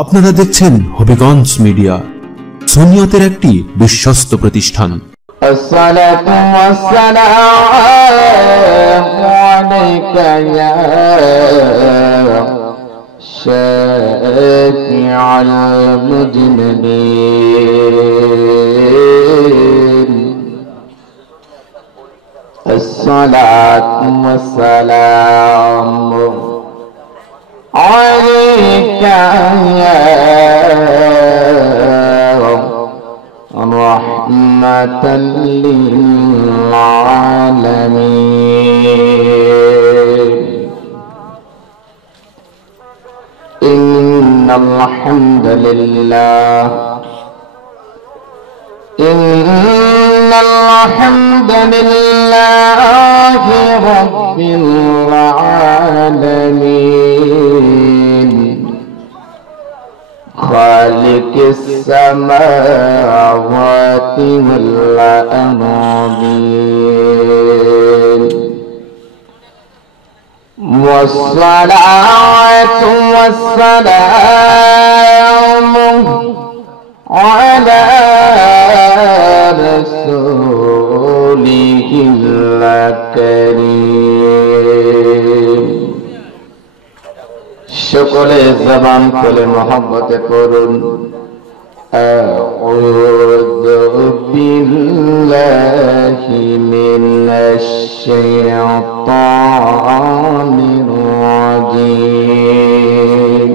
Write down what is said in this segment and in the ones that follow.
আপনারা দেখছেন হবিগঞ্জ মিডিয়া, সুন্নিয়তের একটি বিশ্বস্ত প্রতিষ্ঠান। আসসালাতু ওয়াসসালামু আলাইকা ইয়া শাফি'আল মুজনিবিন। আসসালাতু ওয়াসসালামু আলাইকা ইয়া রাহমাতাল লিল আলামিন। ইন্নাল হামদালিল্লাহ রাব্বিল আলামিন খালিকিস সামাওয়াতি ওয়াল আরদিন। والصلاة والسلام على رسوله الكريم। সকলে জবান খুলে মহব্বতে পড়ুন আউযু বিল্লাহি মিনাশ শাইতানির রাজীম।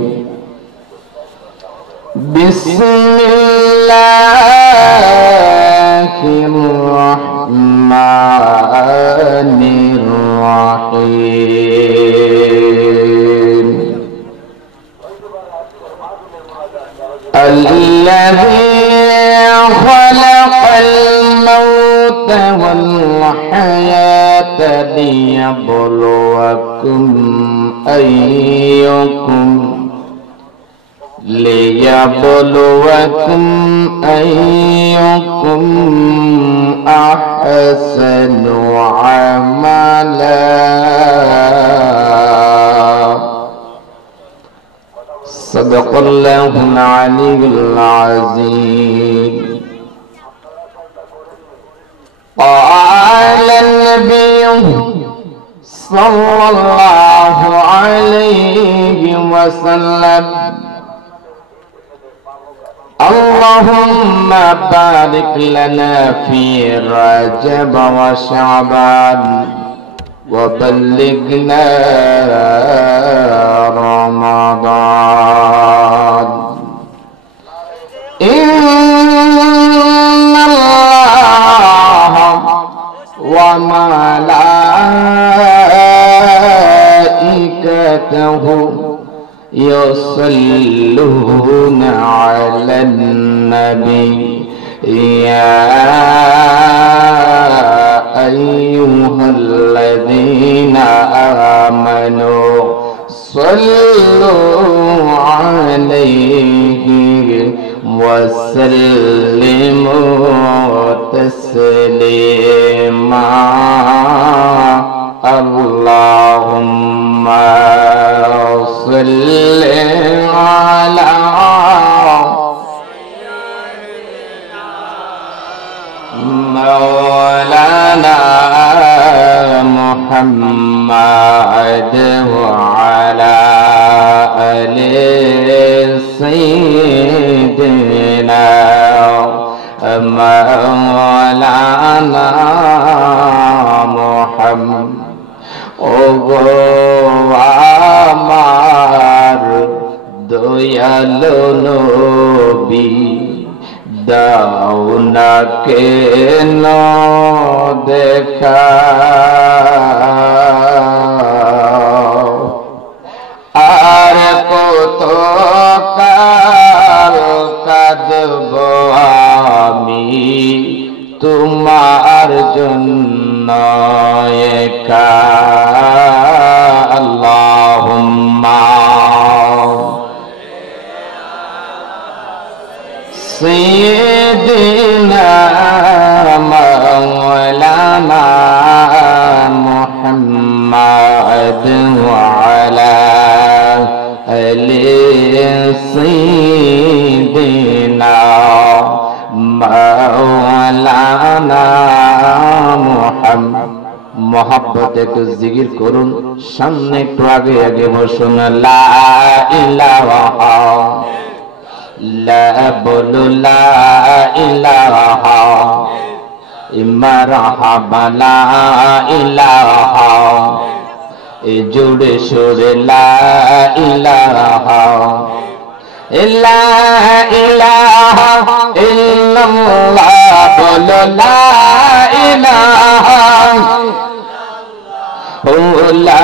বিসমিল্লাহির রাহমানির রাহিম। الذي خلق الموت والحياة ليبلوكم أيكم أحسن عملا. صدق الله العلي العظيم. قال النبي صلى الله عليه وسلم اللهم بارك لنا في رجب وشعبان وبلغنا رمضان. إن الله وملائكته يصلون على النبي يا أيها الذين آمنوا صلوا عليه وسلموا تسليما. اللهم صل على مولانا محمد وعلى آل سيدنا مولانا محمد. আমার দয়ালু নবী দাও না কেন দেখা, আর কত কাল কাঁদব আমি তোমার জন্য একা। আল্লাহুম্মা سيدنا مولانا محمد وعلى آل سيدنا मोहब्बत একটু জিকির করুন সামনে একটু আগে আগে বসুন লা ইলাহা লা বলু লা ইলাহা মারহাবা লা ইলাহা এ জোরে সোরে লা ইলাহা লা ইলাহা ইল্লাল্লাহ বলো লা ইলাহা ও লা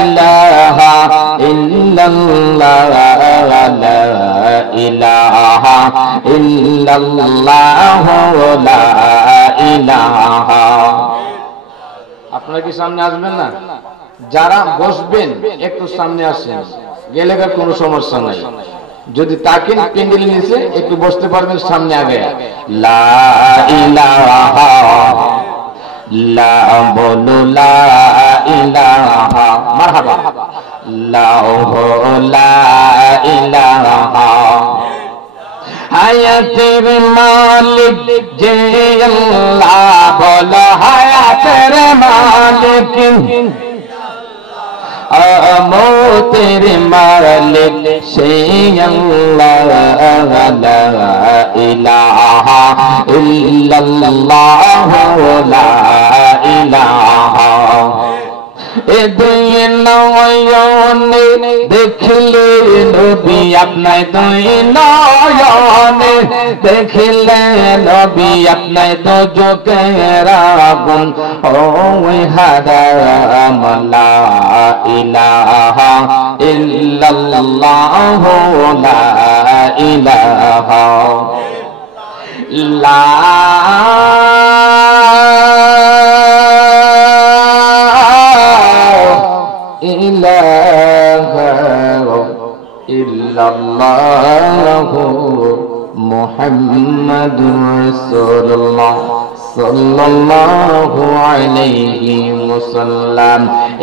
ইলাহা ইল্লাল্লাহ লা ইলাহা ইল্লাল্লাহ লা ইলাহা। আপনারা কি সামনে আসবেন না? যারা বসবেন একটু সামনে আসেন, গেলে কোনো সমস্যা নাই। যদি তাকিন প্যান্ডেলের নিচে একটু বসতে পারবেন সামনে আগে। লা ইলাহা লা বলু লা ইলাহা মারহাবা লা লা ইলাহা হায়াতের মালিক যে আল্লাহ বলো হায়াতের মালিক মৌতের মালিক সেই আল্লাহ লা ইলাহা ইল্লাল্লাহ লা ইলাহা। এ দুই নয়নে দেখলে নবী আপনার দুই নয়নে দেখলে নবী আপনার দু চোখের আগুন ওই হারাম লা ইলাহা ইল্লাল্লাহ লা ইলাহা লা ইলাহা ইল্লাল্লাহু মুহাম্মাদুর রাসূলুল্লাহ সাল্লাল্লাহু আলাইহি ওয়াসাল্লাম।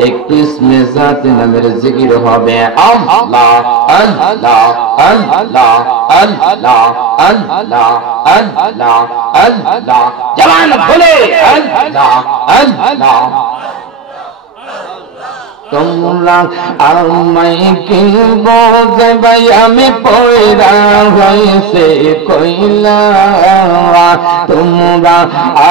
একটু ইসমে জাত নামের জিকির হবে আল্লাহ আল্লাহ আল্লাহ আল্লাহ আল্লাহ আল্লাহ আল্লাহ জবান খুলে আল্লাহ আল্লাহ। তোমরা আমায় কি বোঝাবে আমি পয়রা হইছে কইলা তোমরা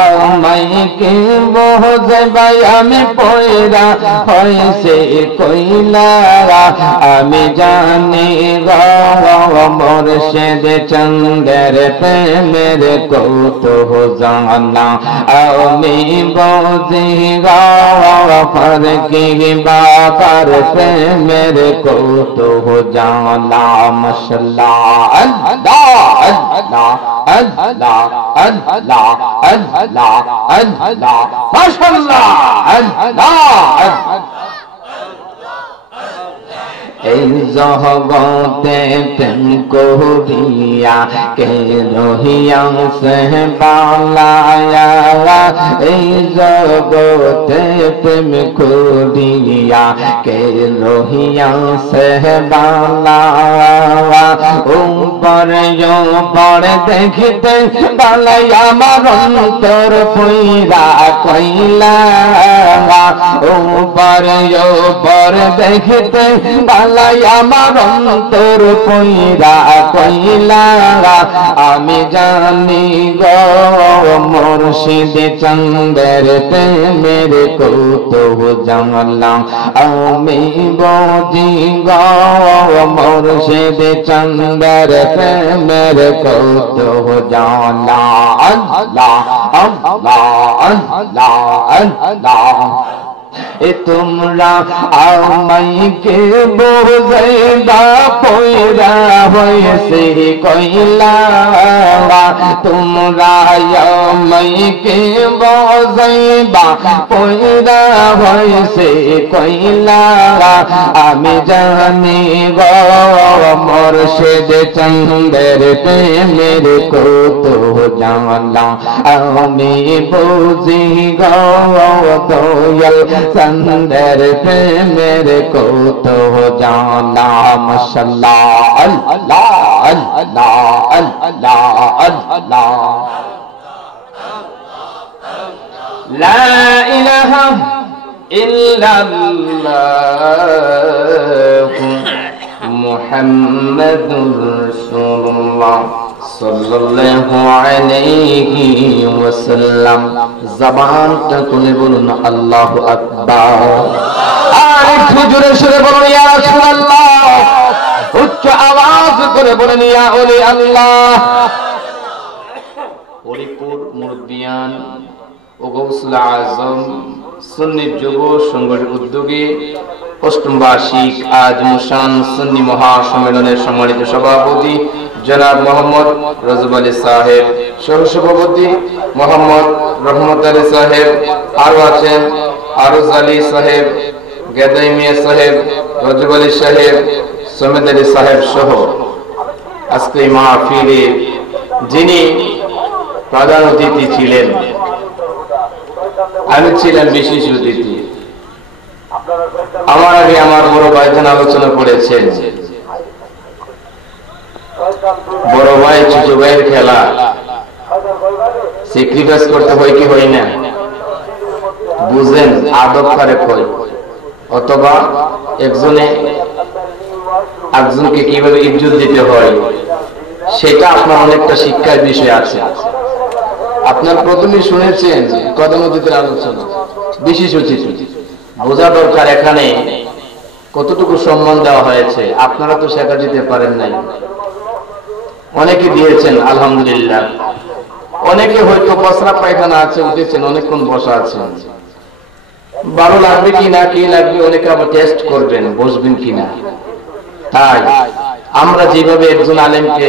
আমায় কি বোঝাবে আমি পয়রা হইছে কইলা আমি জানি গো মুর্শিদ চন্দের প্রেমের কৌতুক জানা আমি বুঝি গো ফরকি বাবার প্রেমের কৌতুক জানা মশলা আল্লাহ আল্লাহ আল্লাহ আল্লাহ আল্লাহ আল্লাহ মাশাআল্লাহ আল্লাহ। এই জগতে প্রেম করিয়া কে রহিয়াছে বালায়া এই জগতে প্রেম করিয়া কে রহিয়াছে বালায়া উপরে উপরে দেখিতে বালায়া আমার অন্তর পুইরা কইলা উপরে উপরে দেখিতে আমার অন্তর কইরা কইলা আমি জানি গো মুর্শিদ চন্দের প্রেমের কৌতুক জানলাম আমি বুঝি গো মুর্শিদ চন্দের প্রেমের কৌতুক জানলাম আল্লাহ আল্লাহ আল্লাহ আল্লাহ। এ তোমরা আমায় কে বোঝাইবা পয়রা হইছে কইলা তোমরা আমায় কে বোঝাইবা পয়রা হইছে কইলা আমি জানি গো মুর্শিদ চন্দের প্রেমের কৌতুক জানলাম আমি বুঝি গো দয়াল চন্দের প্রেমের কৌতুক জানা মশাল্লাহ আল্লাহ আল্লাহ আল্লাহ আল্লাহ। লা ইলাহা ইল্লাল্লাহু মুহাম্মাদুর রাসূলুল্লাহ সাল্লাল্লাহু আলাইহি ওয়াসাল্লাম। জবানটা খুলে বলুন আল্লাহু আকবার। আর একটু জোরে সুরে বলুন ইয়া রাসূলুল্লাহ। উচ্চ আওয়াজ করে বলেন ইয়া ওলি আল্লাহ। হরিপুর মুরব্বিয়ান ও গৌসুল আজম সুন্নি যুব সংগঠনের উদ্যোগে অষ্টম বার্ষিক আজ মুশান সুন্নি মহাসম্মেলনের সম্মানিত সভাপতি জনাব মোহাম্মদ রজব আলী সাহেব, সহসভাপতি মোহাম্মদ রহমত আলী সাহেব, আরো আছেন আরজ আলী সাহেব, গেদাই মিয়া সাহেব, রজব আলী সাহেব, সমেদ আলী সাহেব সহ আজকে মাহফিলে যিনি প্রধান অতিথি ছিলেন, আমি ছিলেন বিশেষ অতিথি। আমার আগে আমার বড় ভাইজান আলোচনা করেছেন। বড় ভাই ছোট ভাইয়ের খেলা স্যাক্রিফাইস করতে হয় কি হয় না বুঝেন, আদব করে হয়, অথবা একজনকে কিভাবে ইজ্জত দিতে হয় সেটা আপনার অনেকটা শিক্ষার বিষয় আছে। আপনার প্রথমে শুনেছেন প্রধান অতিথির আলোচনা, বিশেষ অতিথি, বোঝা দরকার এখানে কতটুকু সম্মান দেওয়া হয়েছে। আপনারা তো শেখা দিতে পারেন নাই, অনেকে দিয়েছেন আলহামদুলিল্লাহ। অনেকে হয়তো পসরা পায়খানা আছে, উঠেছেন, অনেকক্ষণ বসা আছেন, ভালো লাগবে কিনা, কি লাগবে, অনেকে আবার টেস্ট করবেন বসবেন কিনা। তাই আমরা যেভাবে একজন আলেমকে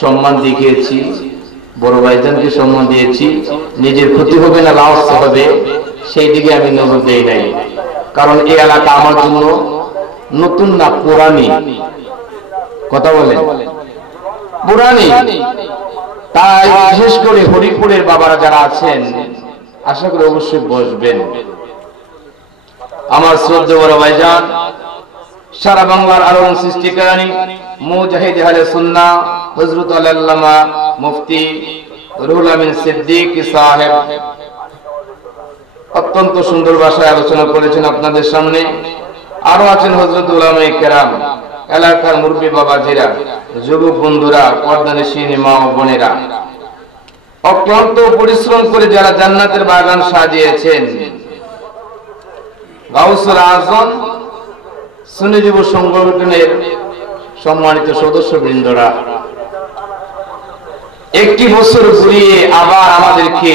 সম্মান দেখিয়েছি, বড় ভাইজানকে সম্মান দিয়েছি, নিজের ক্ষতি হবে না লস হবে সেই দিকে আমি নজর দেই নাই। কারণ এই এলাকা আমার জন্য নতুন না, পুরানি। কথা বলেন পুরানি। তাই বিশেষ করে হরিপুরের বাবারা যারা আছেন আশা করি অবশ্যই বসবেন। আমার শ্রদ্ধেয় বড় ভাইজান, সারা বাংলার আলোড়ন সৃষ্টিকারী মুজাহিদ আহলে সুন্নাহ হযরত আল্লামা মুফতি রুহুল আমিন সিদ্দিক সাহেব অত্যন্ত সুন্দর ভাষায় আলোচনা করেছেন আপনাদের সামনে। আরো আছেন হযরত উলামায়ে কেরাম, এলাকার মুরব্বী বাবাজিরা, যুবক বন্ধুরা, পর্দানিশীন মা ও বোনেরা, অক্লান্ত পরিশ্রম করে যারা জান্নাতের বাগান সাজিয়েছেন। গাউসুল আজম সুন্নি যুব সংগঠনের সম্মানিত সদস্যবৃন্দরা, একটি বছর ঘুরিয়ে আবার আমাদেরকে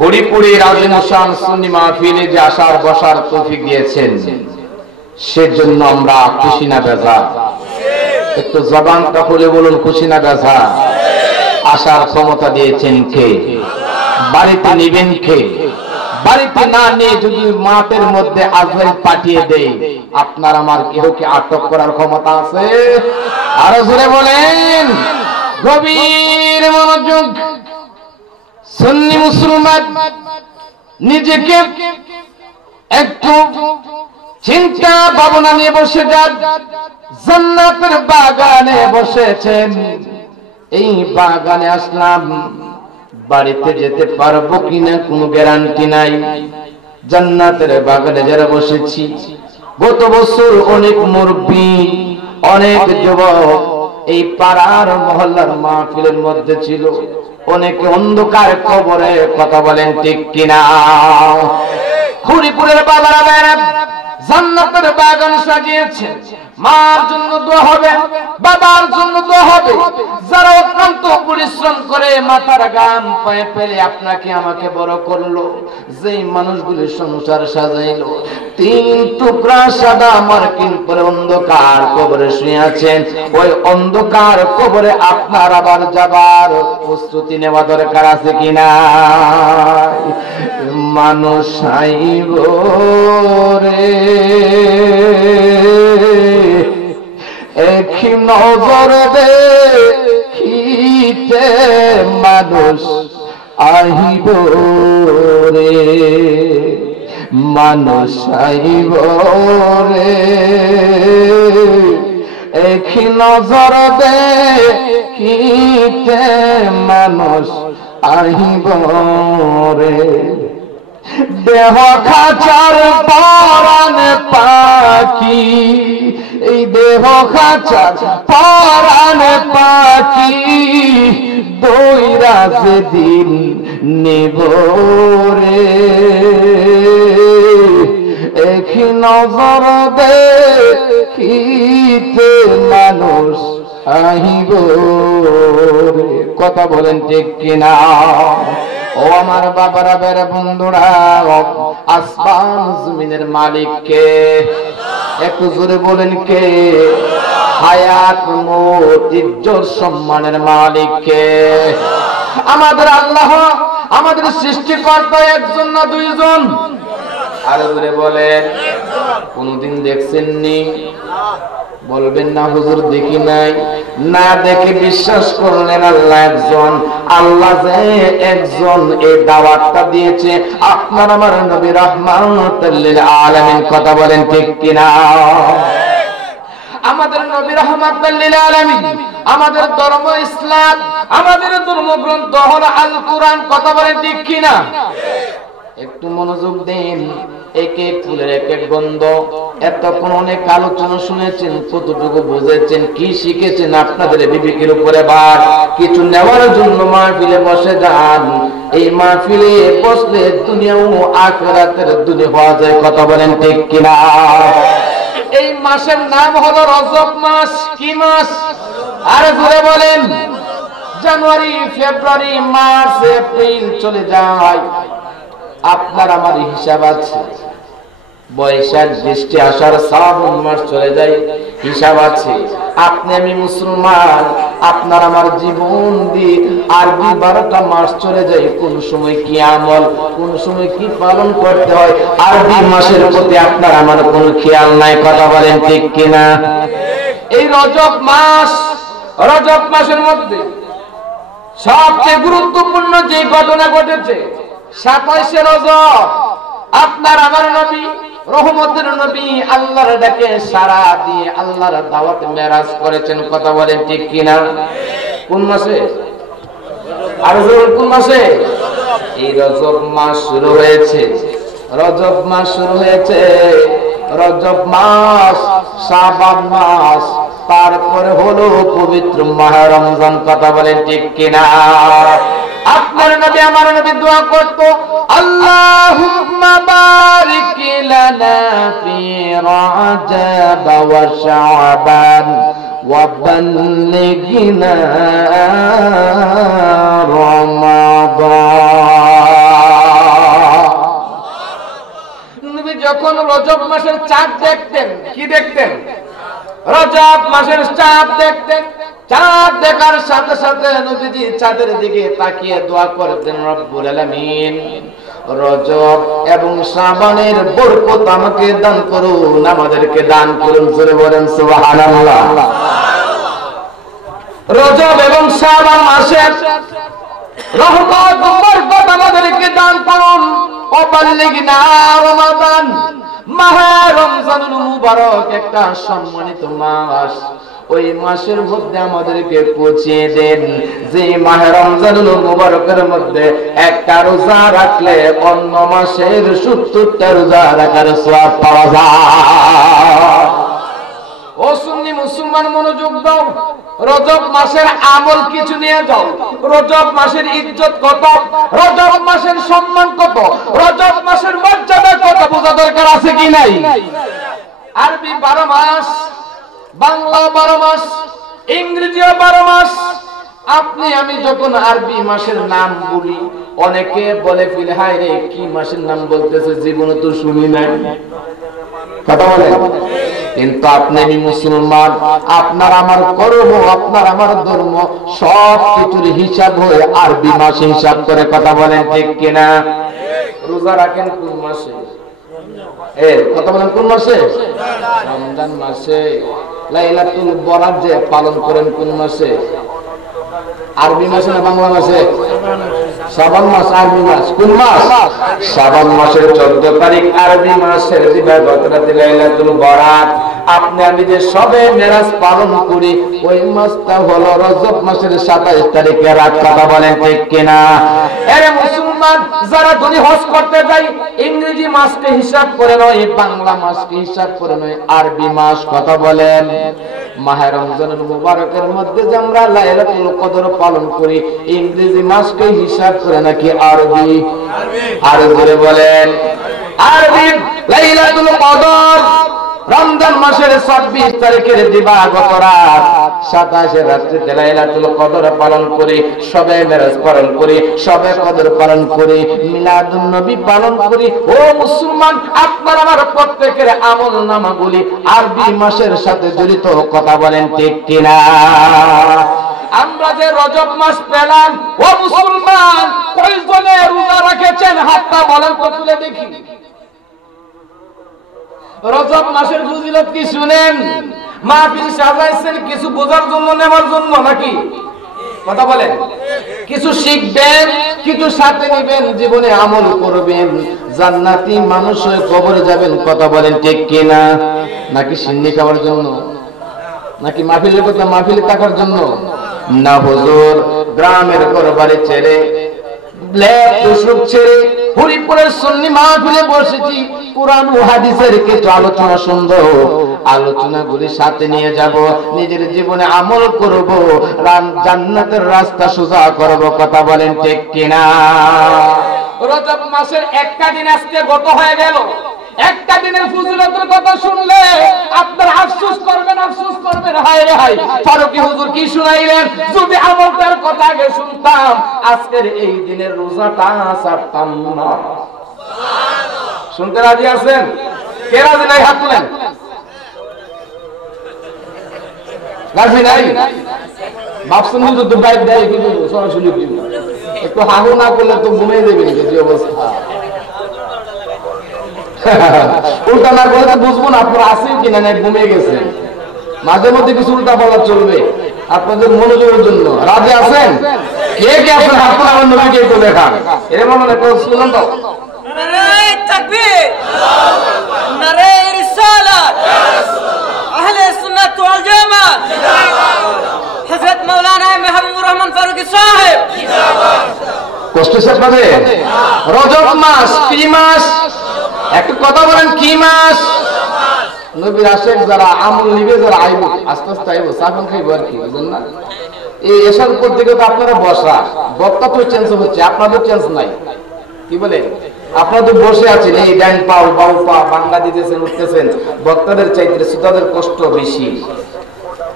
হরিপুরের আজিমুশান সুন্নি মাহফিলে যে আসার বসার তৌফিক দিয়েছেন, সেজন্য আমরা খুশি না বেজা? একটু জবানটা খুলে বলুন, খুশি না বেজা? আসার ক্ষমতা দিয়েছেন কে? বাড়িতে নিবেন কে? বাড়িতে না নিয়ে যদি মাঠের মধ্যে আজরাইল পাঠিয়ে দেয়, আপনার আমার কেউকে আটক করার ক্ষমতা আছে? আরো জোরে বলেন। গভীর মনোযোগ। সুন্নি মুসলমান নিজেকে একটু চিন্তা ভাবনা নিয়ে বসে যান। জান্নাতের বাগানে বসেছেন, এই বাগানে আসলাম, বাড়িতে যেতে পারবো কিনা কোনো গ্যারান্টি নাই। জান্নাতের বাগানে যারা বসেছি, গত বছর অনেক মুরব্বী, অনেক যুবক এই পাড়ার মহল্লার মাহফিলের মধ্যে ছিল, অনেকে অন্ধকার কবরে। কথা বলেন ঠিক কিনা? হরিপুরের বাবারা বেড়া জান্নাতের বাগান সাজিয়েছে। মার জন্য দোয়া হবে, বাবার জন্য দোয়া হবে। যারা অত্যন্ত পরিশ্রম করে মাথার গাম পায়ে ফেলে আপনাকে আমাকে বড় করলো, যেই মানুষগুলি সংসার সাজাইলো, 3 টুকরা সাদা মার্কিন পরে অন্ধকার কবরে শুয়ে আছেন, ওই অন্ধকার কবরে আপনার আবার যাবার প্রস্তুতি নেওয়া দরকার আছে কিনা? মানুষ আইব রে এক নজর দেখিতে, মানুষ আহিব রে, মানুষ আহিব রে এক নজর দেখিতে, মানুষ আহিব রে। দেহ খাঁচার পরাণ পাখি, এই দেহ খাঁচার পরাণ পাখি দইরা যেদিন নেব রে, এক নজর দেখিতে মানুষ আহিব রে। কথা বলেন ঠিক কিনা? ও আমার বাবারা, বেড়ে বন্ধুরা, আসমান জমিনের মালিক কে? একটু জোরে বলেন কে? হায়াত মৌত ইজ্জত সম্মানের মালিক কে? আমাদের আল্লাহ, আমাদের সৃষ্টিকর্তা একজন না দুইজন? আরো জোরে বলেন। কোনদিন দেখছেননি? বলবেন না হুজুর দেখি নাই। না দেখে বিশ্বাস করলেন আল্লাহ একজন। আল্লাহ যে একজন, এই দাওয়াতটা দিয়েছে আপনার আমার নবী রাহমাতুল লিল আলামিন। কথা বলেন ঠিক কিনা? আমাদের নবী রাহমাতুল লিল আলামিন, আমাদের ধর্ম ইসলাম, আমাদের ধর্মগ্রন্থ হলো আল কোরআন। কথা বলেন ঠিক কিনা? একটু মনোযোগ দিন। এক এক ফুলের এক এক গন্ধ। এতক্ষণ অনেক আলোচনা শুনেছেন, কতটুকু বুঝেছেন, কি শিখেছেন আপনাদের বিবেকের উপরে বার কিছু নেওয়ার জন্য মাহফিলে বসে যান। এই মাহফিলে বসলে দুনিয়া ও আখিরাতের দুনিয়া হওয়া যায়। কথা বলেন ঠিক কিনা? এই মাসের নাম হলো রজব মাস। কি মাস? আরে ঘুরে বলেন। জানুয়ারি, ফেব্রুয়ারি, মার্চ, এপ্রিল চলে যায়, আপনার আমার হিসাব আছে। বৈশাখ, জ্যৈষ্ঠ, আষাঢ়, শ্রাবণ মাস চলে যায়, হিসাব আছে। আপনি আমি মুসলমান, আপনার আমার জীবন দিয়ে আরবি 12টা মাস চলে যায়। কোন সময় কি আমল, কোন সময় কি পালন করতে হয়, আরবি মাসের প্রতি আপনার আমার কোনো খেয়াল নাই। কথা বলেন ঠিক কিনা? এই রজব মাস, রজব মাসের মধ্যে সবচেয়ে গুরুত্বপূর্ণ যে ঘটনা ঘটেছে 27শে রজব। আপনার আমার নবী, রহমতের নবী, আল্লাহর ডাকে সাড়া দিয়ে আল্লাহর দাওয়াত মেরাজ করেছেন। কথা বলেন ঠিক কিনা? কোন মাসে? আর কোন মাসে? এই রজব মাস শুরু হয়েছে। রজব মাস শুরু হয়েছে, রজব মাস, শাবান মাস, তারপরে হলো পবিত্র মাহ রমজান। কথা বলেন ঠিক কিনা? আপনার নবী আমার নবী দোয়া করত, আল্লাহুম্মা বারিক লানা ফি রাজাব ওয়া শাবান ওয়া বাল্লিগনা রমাদান। নবী যখন রজব মাসের চাঁদ দেখতেন, কি দেখতেন? রজব মাসের চাঁদ দেখতেন। চাঁদ দেখার সাথে সাথে নবীজি চাঁদের দিকে তাকিয়ে দোয়া করতেন, রব্বুল আলামিন রজব এবং শাবানের বরকত আমাকে দান করুন, আমাদেরকে দান করুন। জোরে বলেন সুবহানাল্লাহ। রজব এবং শাবান মাসের রহমত বরকত আমাদেরকে দান করুন। ওয়াবাল্লিগনা রমাদান, মাহে রমজানুল মুবারক একটা সম্মানিত মাস। ওই মাসের মধ্যে আমাদেরকে পৌঁছিয়ে দেন যে মাহে রমজানুল মুবারকের মধ্যে একটা রোজা রাখলে অন্য মাসের 70টা রোজা রাখার সওয়াব পাওয়া যায়। ও সুন্নি মুসলমান মনোযোগ দাও। রজব মাসের আমল কিছু নিয়ে যাও। রজব মাসের ইজ্জত কত, রজব মাসের সম্মান কত, রজব মাসের মর্যাদা কত বোঝা দরকার আছে কি নাই? আরবি 12 মাস, বাংলা 12 মাস, ইংরেজিও 12 মাস। আপনি আমি যখন আরবি মাসের নাম বলি, অনেকে বলে ফিল হায় রে কি মাসের নাম বলতেছে, জীবনে তো শুনি নাই। কথা বলে। কিন্তু আপনি আমি মুসলমান, আপনার আমার কর্ম, আপনার আমার ধর্ম সব কিছুর হিসাব হয়ে আরবি মাসে হিসাব করে। কথা বলেন ঠিক কিনা? রোজা রাখেন কোন মাসে? কথা বলেন কোন মাসে? রমজান মাসে। লাইলাতুল বরাত যে পালন করেন কোন মাসে? আরবি মাসে না বাংলা মাসে? শ্রাবণ মাস আরবি মাস, কোন মাস? শ্রাবণ মাসের 14 তারিখ আরবি মাসের দিবাগত রাতে লাইলাতুল বরাত। আপনি আমি যে সবে মেরাজ পালন করি ওই মাসটা হলো রজব মাসের 27 তারিখে রাত। কথা বলেন ঠিক কিনা? আরে মুসলমান যারা যদি হজ করতে যায় ইংরেজি মাসকে হিসাব করে নয়, বাংলা মাসকে হিসাব করে নয়, আরবি মাস। কথা বলেন। মাহে রমজানুল মুবারকের মধ্যে যে আমরা লাইলাতুল কদর পালন করি ইংরেজি মাসকে হিসাব করে নাকি আরবি? আর জোরে বলেন আরবি। লাইলাতুল কদর রমজান মাসের 26 তারিখের দিবাগত রাত 27 রাত্রিতে লাইলাতুল কদর পালন করি, শবে মেরাজ পালন করি, শবে কদর পালন করি, মিলাদুন নবী পালন করি। ও মুসলমান, আপনার আমার প্রত্যেকের আমলনামাগুলি আরবি মাসের সাথে জড়িত। কথা বলেন ঠিক কিনা? আমরা যে রজব মাস পেলাম, ও মুসলমান কয়জনে রোজা রেখেছেন হাতটা বলেন তো, তুলে দেখি। রজব মাসের ফজিলত কি শুনেন? মাহফিল সাজাইছেন কিছু বোঝার জন্য, নেওয়ার জন্য নাকি? কথা বলেন। কিছু শিখবেন, কিছু সাথে নেবেন, জীবনে আমল করবেন, জান্নাতি মানুষ হয়ে কবরে যাবেন। কথা বলেন ঠিক কিনা? নাকি সিন্নি খাওয়ার জন্য, নাকি মাহফিলের কথা মাহফিলে থাকার জন্য? না হুজুর, গ্রামের ঘর বাড়ি ছেড়ে হরিপুরের সুন্নি মাহফিলে বসেছি। কুরআন ও হাদিসের কিছু আলোচনা শুনবো, আলোচনাগুলি সাথে নিয়ে যাব, নিজের জীবনে আমল করব, জান্নাতের রাস্তা সোজা করব। কথা বলেন ঠিক কিনা? রজব মাসের একটা দিন আজকে গত হয়ে গেল। একটা দিনের ফজিলতের কথা শুনলে আপনার আফসোস করবেন, আফসোস করবেন, হায় রে হায় ফারুকী হুজুর কি শুনাইলেন। যদি আমলটার কথা আগে শুনতাম আজকের এই দিনের রোজাটা ছাড়তাম না। শুনতে রাজি আছেন? কে রাজি নাই? হাত তুলেন। রাজি নাই? ভাবছেন হুজুর তো বাইক দেয় কিন্তু সরাসরি একটু হাহু না করলে তো ঘুমিয়ে দেবেন। যে অবস্থা উল্টা না করলে তো বুঝবো না আপনারা আছেন কিনা, না ঘুমিয়ে গেছেন। মাঝে মধ্যে কিছু উল্টা বলা চলবে আপনাদের মনোযোগের জন্য। রাজি আছেন? কে কে আছেন আপনারা আমার নবীকে একটু দেখান। এরকম মনে করে শুনুন তো। নারে তাকবীর, নারে রিসালাত, আহলে সুন্নাত ওয়াল জামাত, হযরত মাওলানা মাহবুবুর রহমান ফারুকী সাহেব জিন্দাবাদ। কষ্ট শেষ পাবে। রজব মাস কি মাস? একটু কথা বলেন, কি মাস? নবীর আশেক যারা আমল নিবে, যারা আইব আস্তে আস্তে আইব, সাফন খাইব আর কি, বুঝলেন না? এই এসার উপর থেকে তো আপনারা বসা, বক্তা তো চেঞ্জ হচ্ছে, আপনাদের চেঞ্জ নাই। কি বলে? আপনারা তো বসে আছেন, এই ডাইন পাও বাউ পা বাংলা দিতেছেন, উঠতেছেন। বক্তাদের চাইতে শ্রোতাদের কষ্ট বেশি।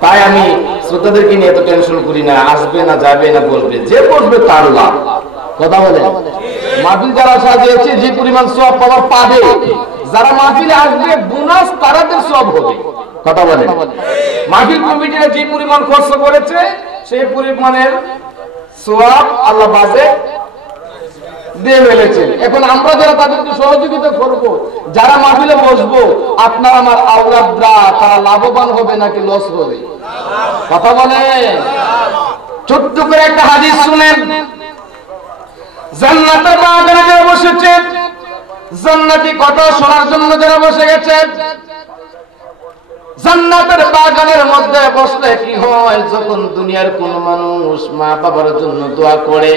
তাই আমি শ্রোতাদেরকে নিয়ে এত টেনশন করি না, আসবে না যাবে না বলবে, যে বসবে তার লাভ। কথা বলে। মাহফিল যারা সাজিয়েছে যে পরিমাণ সওয়াব পাওয়ার পাবে, যারা মাহফিলে আসবে বোনাস তারাদের সওয়াব হবে। কথা বলে। মাহফিল কমিটিরা যে পরিমাণ খরচ করেছে সেই পরিমাণের সওয়াব আল্লাহ বাজে দিয়ে ফেলেছেন। এখন আমরা যারা তাদেরকে সহযোগিতা করব, যারা মাহফিলে বসবো, আপনার আমার আওলাদরা তারা লাভবান হবে নাকি লস হবে? কথা বলে। ছোট্ট করে একটা হাদিস শুনেন। জান্নাতের বাগানে যারা বসেছে, জান্নাতি কথা শোনার জন্য যারা বসে গেছে, জান্নাতের বাগানের মধ্যে বসলে কি হয়? যখন দুনিয়ার কোন মানুষ মা বাবার জন্য দোয়া করে,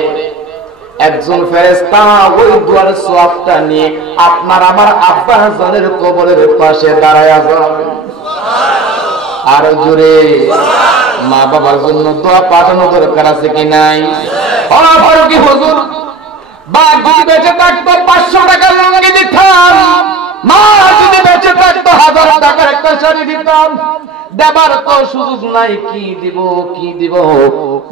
একজন ফেরেশতা ওই দোয়ার সওয়াবটা নিয়ে আপনার আমার আব্বা জানের কবরের পাশে দাঁড়ায়া যাবে। আর জোরে মা বাবার জন্য দোয়া পাঠানো দরকার আছে কি নাই? ফারুকী হুজুর বাপ যদি বেঁচে থাকতো 500 টাকার লুঙ্গি দিতাম, মা যদি বেঁচে থাকতো 1000 টাকার একটা শাড়ি দিতাম। দেবার তো সুযোগ নাই, কি দিব কি দিব?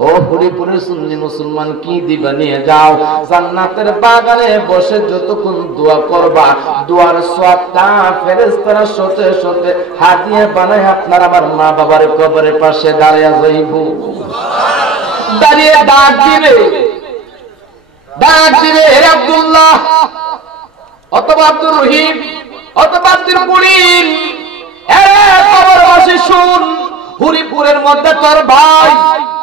ও হরিপুরের সুন্নি মুসলমান, কি দিবা নিয়ে যাও। জান্নাতের বাগানে বসে যতক্ষণ দোয়া করবা, দোয়ার সওয়াবটা ফেরেশতারা শতে শতে হাদিয়া বানায় আপনার আমার মা বাবার কবরের পাশে দাঁড়িয়ে যাইব। দাঁড়িয়ে ডাক দিবে, ডাক দিবে, হে আব্দুল্লাহ অথবা আব্দুর রহিম অথবা আব্দুল করিম, এ কবরবাসী শুন, হরিপুরের মধ্যে তোর ভাই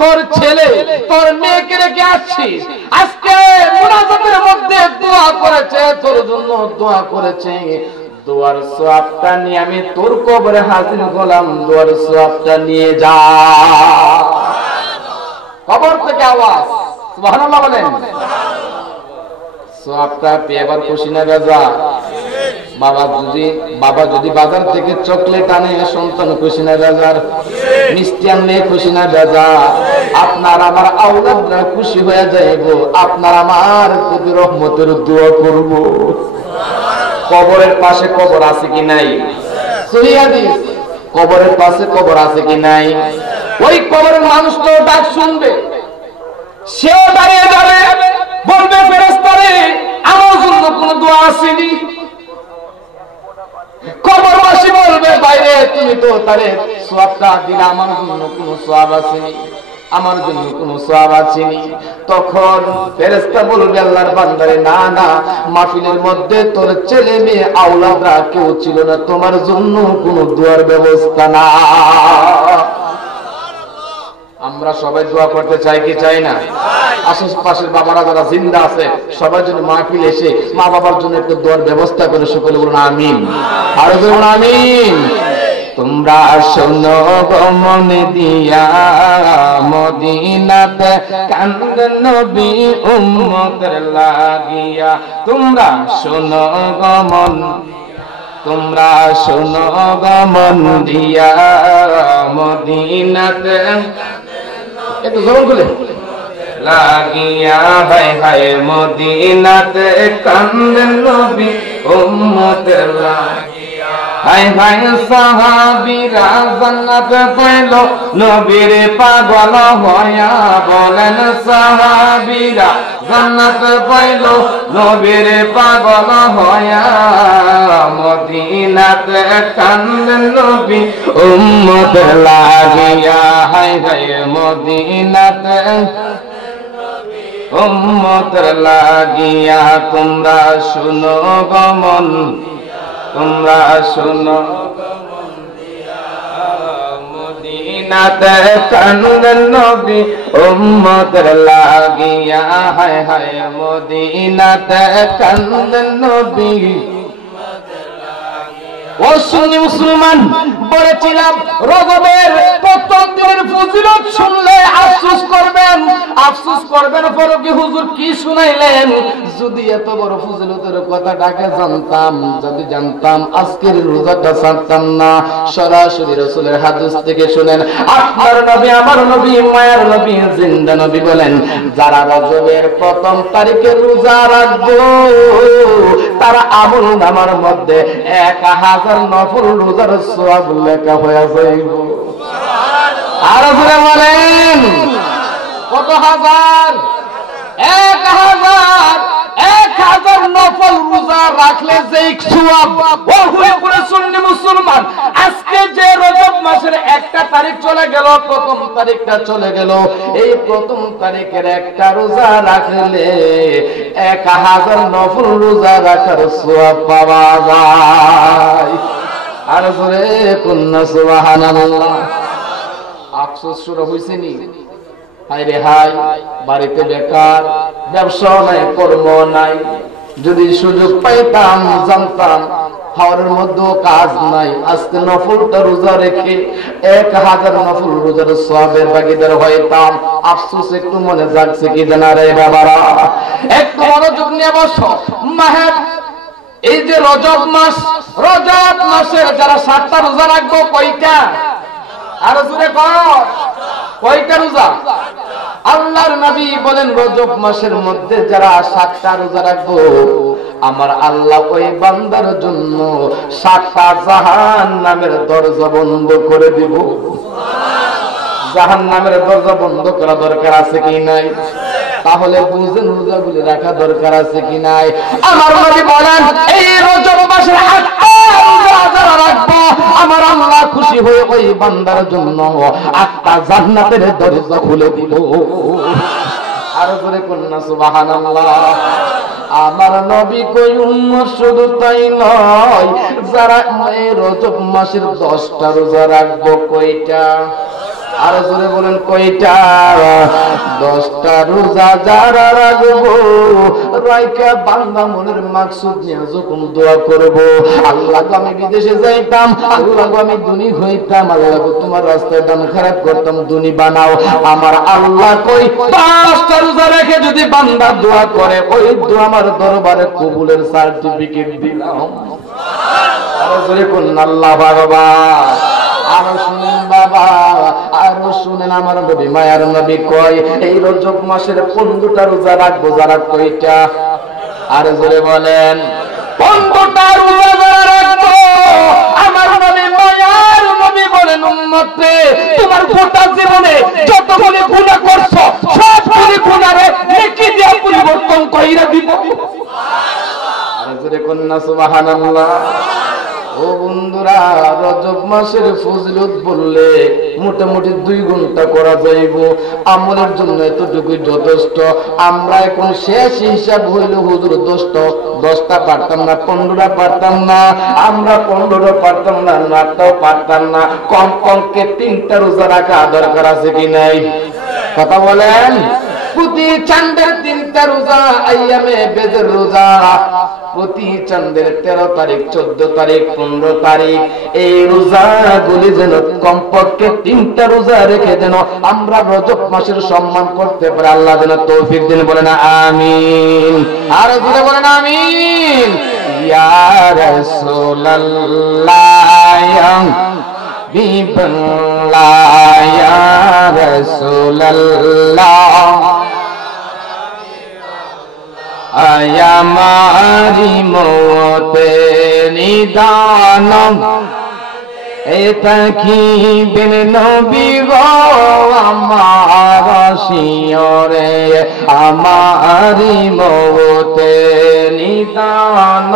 তোর ছেলে তোর মেয়েকে রেখে আসছিস, আজকে মুনাজাতের মধ্যে দোয়া করেছে, তোর জন্য দোয়া করেছে, দোয়ার সওয়াবটা নিয়ে আমি তোর কবরে হাজির হলাম, দোয়ার সওয়াবটা নিয়ে যা। কবর থেকে আওয়াজ, সুবহানাল্লাহ বলেন। সওয়াবটা পেয়ে এবার খুশি না বেজা? বাবা যদি বাজার থেকে চকলেট আনে, সন্তান খুশি না বেজার? মিষ্টি আনলে খুশি না বেজা? আপনার আমার আওলাদরা খুশি হয়ে যাইব, আপনার আমার প্রতি রহমতের দোয়া করব। কবরের পাশে কবর আছে কি নাই? সহিহ হাদিস, কবরের পাশে কবর আছে কি নাই? ওই কবরের মানুষ তো ডাক শুনবে, সেও দাঁড়িয়ে যাবে, বলবে ফেরেশতারে আমার জন্য কোনো দোয়া আসেনি। কবরবাসী বলবে বাইরে তুমি তো তারে সওয়াবটা দিলে, আমার জন্য কোনো সওয়াব আসেনি, আমার জন্য কোনো সওয়াব আসেনি। তখন ফেরেশতা বলবে আল্লাহর বান্দারে, না না, মাহফিলের মধ্যে তোর ছেলে মেয়ে আওলাদরা কেউ ছিল না, তোমার জন্য কোনো দোয়ার ব্যবস্থা না। আমরা সবাই দোয়া করতে চাই কি চাই না? আশেপাশের বাবারা যারা জিন্দা আছে সবার জন্য মাহফিল এসে মা বাবার জন্য একটু দোয়ার ব্যবস্থা করে সকলে বলুন আমিন, আর বলুন আমিন। তোমরা শোনো গো মন দিয়া মদিনাতে কান্দেন নবী উম্মতের লাগিয়া। তোমরা শোনো গো মন, তোমরা শোনো গো মন দিয়া মদিনাতে, একটু জোর করে লাগিয়া, হায় হায় মদিনাতে কান্দেন নবী উম্মতের লাগিয়া। হায় হায় সাহাবীরা জান্নাত পাইল নবীর পাগল হইয়া, বলেন সাহাবীরা জান্নাত পাইল নবীর পাগল হইয়া, মদিনাতে কান্দেন নবী উম্মতের লাগিয়া। হায় হায় মদিনাতে উম্মতের লাগিয়া। তোমরা শুনো গো মন, তোমরা শুনো মদিনাতে কান্দেন নবী উম্মতের লাগিয়া। হায় হায় মদিনাতে কান্দেন নবী। ও সুন্নি মুসলমান, বলেছিলাম রজবের প্রথম দিনের ফজিলত শুনলে আফসোস করবেন, আফসোস করবেন পরে কি হুজুর কি শুনাইলেন। যদি এত বড় ফজিলতের কথাটাকে জানতাম, যদি জানতাম আজকের রোজাটা ছাড়তাম না। সরাসরি রাসূলের হাদিস থেকে শুনেন, আপনার নবী আমার নবী মায়ার নবী জিন্দা নবী বলেন, যারা রজবের প্রথম তারিখে রোজা রাখবো তারা আমল নামার মধ্যে 1000 নফল রোজার সওয়াব লেখা হয়ে যাইব। আর বলে বলেন কত হাজার? 1000 নফল রোজা রাখলে যে সওয়াব। ও হুয়ে করে সুন্নি মুসলমান, আজকে যে রজব মাসের একটা তারিখ চলে গেল, প্রথম তারিখটা চলে গেল, এই প্রথম তারিখের একটা রোজা রাখলে 1000 নফল রোজা রাখার সওয়াব পাওয়া যায়। আর জোরে কন্যা সুবহানাল্লাহ। আফসোস শুরু হইছে নি? হায় রে হায়, বাড়িতে বেকার, ব্যবসা নাই, কর্ম নাই। যদি সুযোগ পাইতাম, জানতাম হাওরের মধ্যে কাজ নাই, আজকে নফলটা রোজা রেখে 1000 নফল রোজার সওয়াবের ভাগীদার হইতাম। আফসোস একটু মনে জাগছে কি জানা রে বাবারা? একটু মনোযোগ নিয়ে বসো। মাহে এই যে রজব মাস, রজব মাসের যারা 7টা রোজা রাখবো কয়টা? আর জোরে কর, কয়টা রোজা? আল্লাহর নবী বলেন রজব মাসের মধ্যে যারা 7টা রোজা রাখবো, আমার আল্লাহ ওই বান্দার জন্য 7টা জাহান্নামের দরজা বন্ধ করে দিব। জাহান্নামের দরজা বন্ধ করা দরকার আছে কি নাই? তাহলে বুঝেন রোজাগুলি রাখা দরকার আছে কি নাই? আমার নবী বলেন এই রজব মাসের 8টা রোজা যারা রাখবো, আমার আল্লাহ খুশি হয়ে ওই বান্দার জন্য 8টা জান্নাতের দরজা খুলে দিব। আর জোরে কন্যা সুবহানাল্লাহ। আমার নবী কই উম্মত শুধু তাই নয়, যারা এই রজব মাসের 10টা রোজা রাখবো কয়টা? আর জোরে বলেন কয়টা? 10টা রোজা যারা রাখবো, রাইকা বান্দা মনের মাকসুদ নিয়ে যখন দোয়া করব, আল্লাহ গো আমি বিদেশে যাইতাম, আল্লাহ গো আমি দুনি হইতাম, আল্লাহ গো তোমার রাস্তায় দান খারাপ করতাম, দুনি বানাও। আমার আল্লাহ কই 5টা রোজা রেখে যদি বান্দা দোয়া করে, ওই দোয়া আমার দরবারে কবুলের সার্টিফিকেট দিলাম। আরো জোরে কোন আল্লাহ আকবার। আরো শুনেন বাবা, আরো শুনেন আমার নবী মায়ার নবী কয় এই রজব মাসের 15টা রোজা রাখবো যারা কয়টা? আরো জোরে বলেন 15টা রোজা যারা রাখবো। আমার নবী মায়ার নবী বলেন উম্মত রে, তোমার গোটা জীবনে যতগুলি গুনাহ করছো সবগুলি গুনাহরে নেকি দিয়ে পরিবর্তন কইরা দিব। আরো জোরে কোন না সুবহানাল্লাহ। ও বন্ধুরা, রজব মাসের ফজিলত বললে মোটামুটি 2 ঘন্টা করা যাইব, আমলের জন্য এতটুকুই যথেষ্ট। আমরা এখন শেষ হিসাব হইল হুজুর 10টা পারতাম না, 15টা পারতাম না, আমরা 15টা পারতাম না, 8টাও পারতাম না, কমপক্ষে 3টা রোজা রাখা দরকার আছে কি নাই? কথা বলেন। প্রতি চাঁদের 3টা রোজা, আইয়ামে বেদের রোজা, প্রতি চাঁদের 13 তারিখ, 14 তারিখ, 15 তারিখ, এই রোজাগুলি যেন কমপক্ষে 3টা রোজা রেখে যেন আমরা রজব মাসের সম্মান করতে পারি। আল্লাহ যেন তৌফিক দিন, বলে না আমিন। আর জোরে বলে না আমিন। ইয়া রাসূলুল্লাহ বিল্লাহ, ইয়া রাসূলুল্লাহ আয়ামারি মওতে নিদান, এটা কি বিন নবী গো আমার শিয়রে, আমারি মওতে নিদান,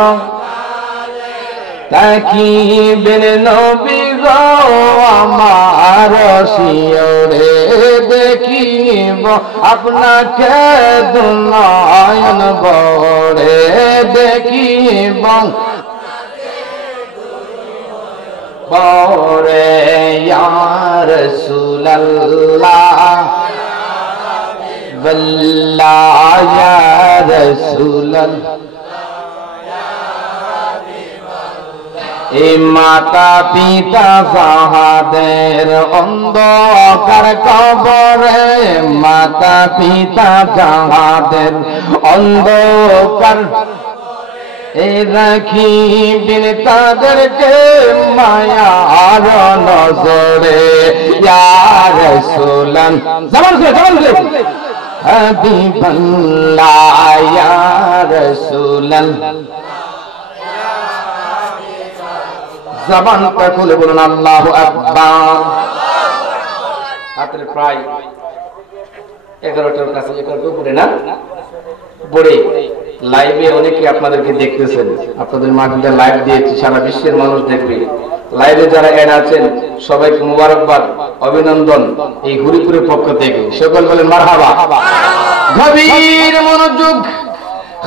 তাকিবেন নবী গো আমার শিয়রে, দেখিব আপনাকে দুনয়ন ভরে, দেখিব ভরে ইয়া রাসূলুল্লাহ বিল্লাহ, ইয়া রাসূলুল্লাহ। এই মাতা পিতা যাহাদের অন্ধকার কবরে, মাতা পিতা যাহাদের অন্ধকার, এই রাখিবেন তাদেরকে মায়ার নজরে, ইয়া রাসূলুল্লাহ হাবিবাল্লাহ, ইয়া রাসূলুল্লাহ। জবানটা খুলে বলুন আল্লাহু আকবার। রাত্রে প্রায় 11টার কাছে, 11টার উপরে না পড়ে লাইভে অনেকে আপনাদেরকে দেখতেছেন, আপনাদের মাহফিলটা লাইভ দিয়েছি, সারা বিশ্বের মানুষ দেখবে। লাইভে যারা এড আছেন সবাইকে মুবারকবাদ, অভিনন্দন এই হরিপুরের পক্ষ থেকে। সকল বলেন মারহাবা। গভীর মনোযোগ।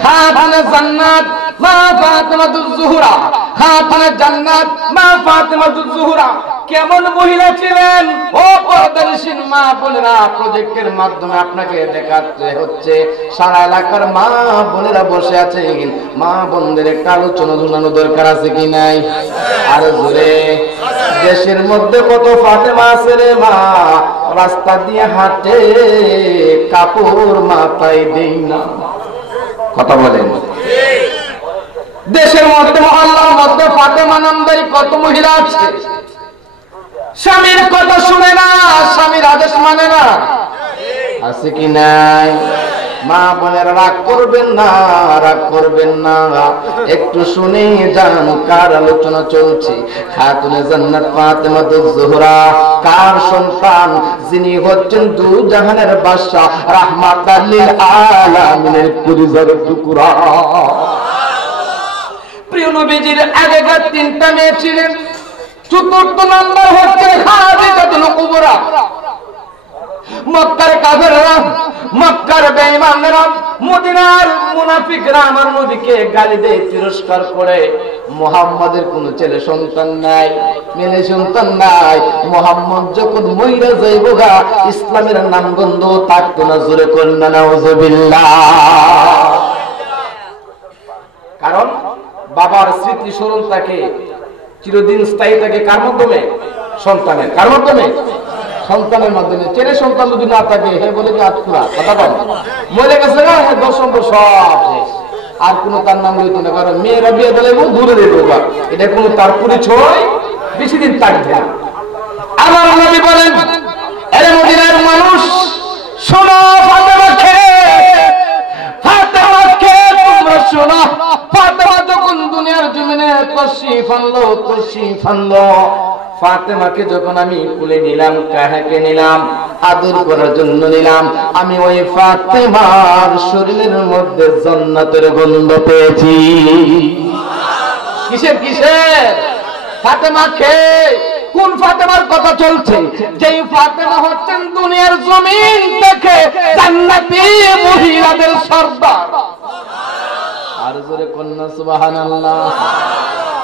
খাতুনে জান্নাত মা ফাতিমাতুজ জোহরা, খাতুনে জান্নাত মা ফাতিমাতুজ জোহরা কেমন মহিলা ছিলেন? ও পর্দানিশীন মা বোনেরা, প্রজেক্টের মাধ্যমে আপনাকে দেখাতে হচ্ছে, সারা এলাকার মা বোনেরা বসে আছেন, মা বোনদের একটা আলোচনা শোনানো দরকার আছে কি নাই? আর জোরে। দেশের মধ্যে কত ফাতেমা আছে রে মা, রাস্তা দিয়ে হাঁটে কাপড় মাথায় দেই না। কথা বলেন। দেশের মধ্যে মহল্লার মধ্যে ফাতেমা নামদারি কত মহিলা আছে, স্বামীর কথা শুনে না, স্বামীর আদেশ মানে না, আছে কি নাই? মা বোনেরা রাগ করবেন না, রাগ করবেন না, একটু শুনে যান কার আলোচনা চলছে। খাতুনে জান্নাত ফাতিমাতুজ জোহরা কার সন্তান? যিনি হচ্ছেন দু জাহানের বাদশা, রাহমাতাল লিল আলামিনের কুরিজার টুকরা। প্রিয় নবীজির আগেকার 3টা মেয়ে ছিলেন, 4র্থ নাম্বার হচ্ছে খাদিজাতুল কুবরা। মক্কার কাফেররা, মক্কার বেঈমানরা, মদিনার মুনাফিকরা আমার নবীকে গালি দেয়, তিরস্কার করে। মুহাম্মাদের কোনো ছেলে সন্তান নাই, মেয়ে সন্তান নাই। মুহাম্মদ যখন মইরা যাইব গা, ইসলামের নামগন্ধ থাকতো না। জোরে করেন না নাউযুবিল্লাহ। কারণ বাবার স্মৃতি স্মরণ থাকে, চিরদিন স্থায়ী থাকে কার মাধ্যমে? সন্তানের। কার মাধ্যমে? সন্তানের মাধ্যমে। ছেলে সন্তান যদি না থাকে, হে বলে কি আটকুরা কথা বলে মরে গেছে না, হ্যাঁ 10 নম্বর সব শেষ, আর কোনো তার নাম লইতো না। কারণ মেয়েরা বিয়ে দিলে দূরে দেবো, এটা কোনো তার পরিচয় বেশি দিন থাকবে না। আমার নবী বলেন, এর মদিনার মানুষ শোনো, ফাতেমাকে তোমরা শোনো। ফাতেমা যখন দুনিয়ার জমিনে তশরিফ আনলো, ফাতেমাকে যখন আমি কুলে নিলাম, কাহাকে নিলাম? আদর করার জন্য নিলাম। আমি ওই ফাতেমার শরীরের মধ্যে জান্নাতের গন্ধ পেয়েছি। কিসের? ফাতেমাকে। কোন ফাতেমার কথা চলছে? যেই ফাতেমা হচ্ছেন দুনিয়ার জমিন থেকে জান্নাতি মহিলাদের সর্দার। আর জোরে কন্যা সুবহানাল্লাহ।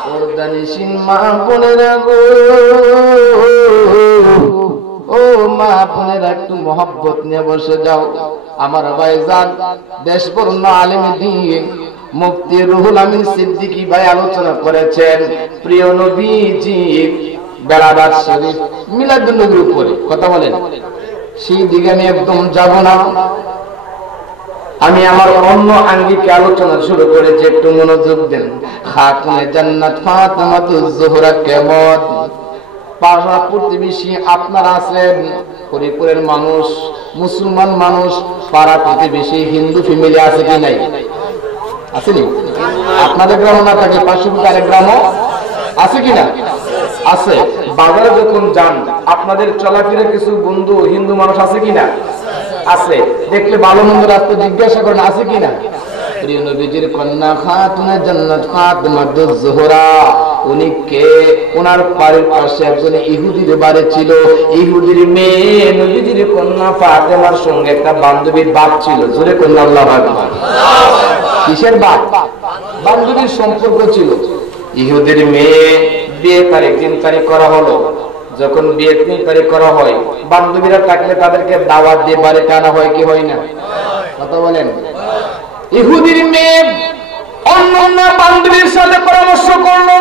পর্দানিশীন মা বোনেরা গো, ও মা বোনেরা, একটু মহব্বত নিয়ে বসে যাও। আমার ভাইজান দেশবরণ্য আলেমে দ্বীন মুফতি রুহুল আমিন সিদ্দিকী ভাই আলোচনা করেছেন প্রিয় নবীজি বেলাদাত শরীফ মিলাদুন নবীর উপরে। কথা বলেন, সেই দিকে আমি একদম যাব না। আমি আমার অন্য আঙ্গিকে আলোচনা শুরু করেছি, একটু মনোযোগ দেন। খাতুনে জান্নাত ফাতেমাতুজ জোহরা কেমন? পাড়া প্রতিবেশী আপনারা আছেন, হরিপুরের মানুষ, মুসলমান মানুষ, পাড়া প্রতিবেশী হিন্দু ফ্যামিলি আছে কি নাই? আসেনি? আপনাদের গ্রামে না থাকে পার্শ্ববর্তী আরেক গ্রামও আছে কিনা? আছে। বাজারে যখন যান, আপনাদের চলাফেরা কিছু বন্ধু হিন্দু মানুষ আছে কিনা? আছে। দেখলে ভালো মন্দ রাস্তা জিজ্ঞাসা করেন আছে কিনা? প্রিয় নবীজির কন্যা খাতুনে জান্নাত ফাতেমাতুজ জোহরা, উনি কে? ওনার বাড়ির পাশে একজন ইহুদির বাড়ি ছিল। ইহুদির মেয়ে নবীজির কন্যা ফাতেমার সঙ্গে একটা বান্ধবীর বাপ ছিল। জোরে কন্যা আল্লাহু আকবার। কিসের বাপ? বান্ধবীর সম্পর্ক ছিল। ইহুদির মেয়ে বিয়ে তারিখ 3 তারিখ করা হলো। যখন বিয়ে 3 তারিখ করা হয়, বান্ধবীরা থাকলে তাদেরকে দাওয়াত দিয়ে বাড়িতে আনা হয় কি হয় না? কথা বলেন। ইহুদির মেয়ে অন্য বান্ধবীর সাথে পরামর্শ করলো,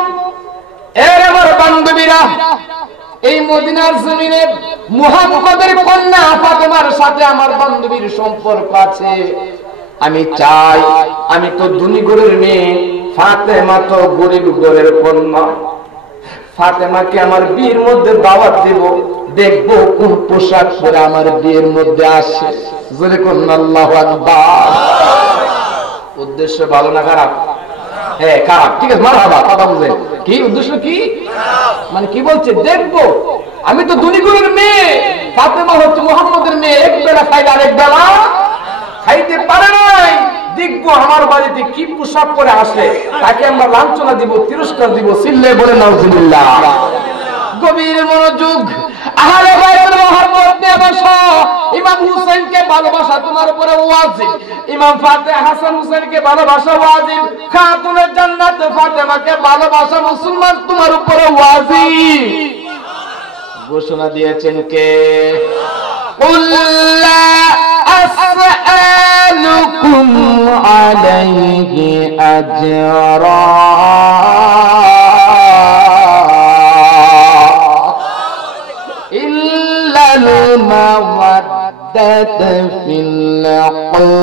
এর আমার বান্ধবীরা এই মদিনার জমিনে মুহাম্মদের কন্যা ফাতেমার সাথে আমার বান্ধবীর সম্পর্ক আছে। আমি চাই, আমি তো ধনী ঘরের মেয়ে, ফাতেমা তো গরিব ঘরের কন্যা। ফাতেমাকে আমার বিয়ের মধ্যে দাওয়াত দেব, দেখবো কোন পোশাক পরে আমার বিয়ের মধ্যে আসে। জোরে কন্যা আল্লাহু আকবার। উদ্দেশ্য ভালো না খারাপ? হ্যাঁ খারাপ। ঠিক আছে, মারহাবা, কথা বুঝেন। কি উদ্দেশ্য? কি মানে কি বলছে? দেখবো, আমি তো ধনী ঘরের মেয়ে, ফাতেমা হচ্ছে মুহাম্মদের মেয়ে, এক বেলা খাইলে আরেক বেলা খাইতে পারে নাই। দেখবো আমার বাড়িতে কি পোশাক পরে আসে, তাকে আমরা লাঞ্ছনা দিব, তিরস্কার দিব। সিল্লে বলে নাউজুবিল্লাহ। গভীর মনোযোগ। আহলে বাইতের মহব্বত নিয়ে বসো। ইমাম হুসাইনকে ভালোবাসা তোমার উপরে ওয়াজিব, ইমাম হাসান হুসাইনকে ভালোবাসা ওয়াজিব, খাতুনে জান্নাত ফাতেমাকে ভালোবাসা মুসলমান তোমার উপরে ওয়াজিব। ঘোষণা দিয়েছেন কে? কুল্লা আসআলুকুম আলাইহি আজরা المودة في القربى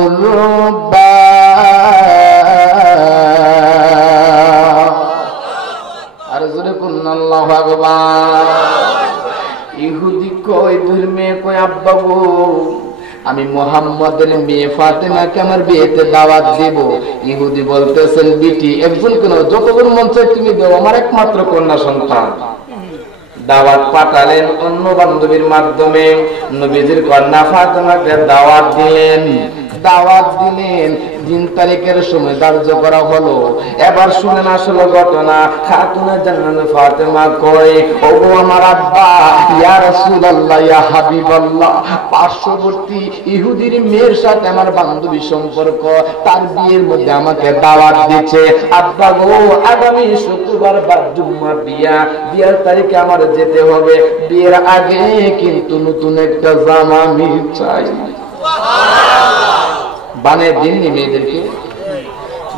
أرزقكم الله أكبر। ইহুদি কই, ধর্মে কই, আব্বা গো আমি মুহাম্মদের মেয়ে ফাতেমাকে আমার বিয়েতে দাওয়াত দেব। ইহুদি বলতেছেন, বিটি একজন কেন, যতগুলো মন চাই তুমি দাও, আমার একমাত্র কন্যা সন্তান। দাওয়াত পাঠালেন অন্য বান্ধবীর মাধ্যমে, নবীজির কন্যা ফাতেমাকে দাওয়াত দিলেন। 3 তারিখের সময় ধার্য করা হলো। এবার শুনেন আসলে ঘটনা। খাতুনে জান্নাত ফাতেমা কয়, ওগো আমার আব্বা, ইয়া রাসূলুল্লাহ, ইয়া হাবিবাল্লাহ, পার্শ্ববর্তী ইহুদির মেয়ের সাথে আমার বান্ধবী সম্পর্ক, তার বিয়ের মধ্যে আমাকে দাওয়াত দিচ্ছে। আব্বা গো, আগামী শুক্রবার বা জুম্মার বিয়ের তারিখে আমার যেতে হবে। বিয়ের আগে কিন্তু নতুন একটা জামা আমি চাই। বানের দিন মেয়েদেরকে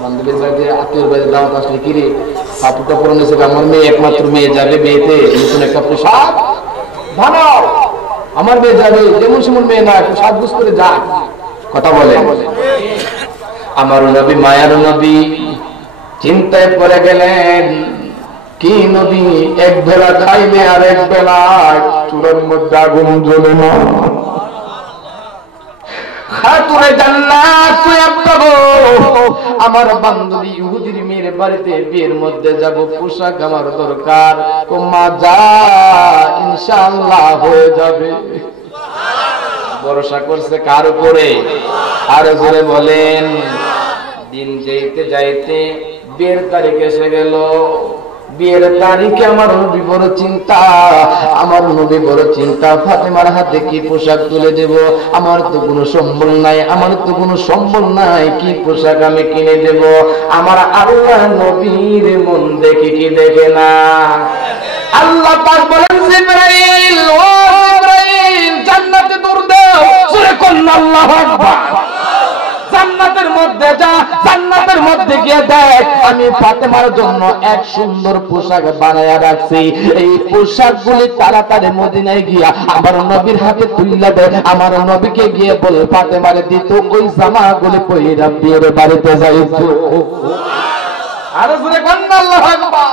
বান্ধবীর বাড়িতে আত্মীয় বাড়িতে দাওয়াত আসলে কিরে কাপড়টা পরে নিয়েছে, আমার মেয়ে একমাত্র মেয়ে যাবে বিয়েতে, নতুন একটা পোশাক বানাও, আমার মেয়ে যাবে, যেমন সেমন মেয়ে না, একটু সাজগোজ করে যা। কথা বলে আমার নবী, মায়ার নবী চিন্তায় পড়ে গেলেন। কি নবী, এক বেলা খাইলে আর এক বেলা চুলার মধ্যে আগুন জ্বলে না। খাতুনে জান্নাত কই আব্বা গো, আমার বান্ধবী ইহুদির মেয়ের বাড়িতে বিয়ের মধ্যে যাব, পোশাক আমার দরকার। ও মা যা, ইনশাআল্লাহ হয়ে যাবে। ভরসা করছে কার উপরে? আর জোরে বলেন। দিন যাইতে যাইতে বিয়ের তারিখ এসে গেল। বিয়ের তারিখে আমার নবী বড় চিন্তা, আমার নবী বড় চিন্তা, ফাতেমার হাতে কি পোশাক তুলে দেব। আমার তো কোনো সম্বল নাই, আমার তো কোনো সম্বল নাই, কি পোশাক আমি কিনে দেব। আমার আল্লাহ নবীর মন দেখে কি দেখে না? আল্লাহ পাক বলেন, জিবরাইল, ও জিবরাইল, জান্নাতে দৌড় দাও, সূরা কন্যা, আল্লাহু আকবার। জান্নাতের মধ্যে যা, জান্নাতের মধ্যে গিয়ে দেখ, আমি ফাতেমার জন্য এক সুন্দর পোশাক বানায়া রাখছি। এই পোশাকগুলি তাড়াতাড়ি মদিনায় গিয়া আমার নবীর হাতে তুইলা দে। আমার নবীকে গিয়ে বল ফাতেমারে দিত ওই জামাগুলি পইরা বিয়ের বাড়িতে যাইতো। আর জোরে কন্যা, আল্লাহু আকবার।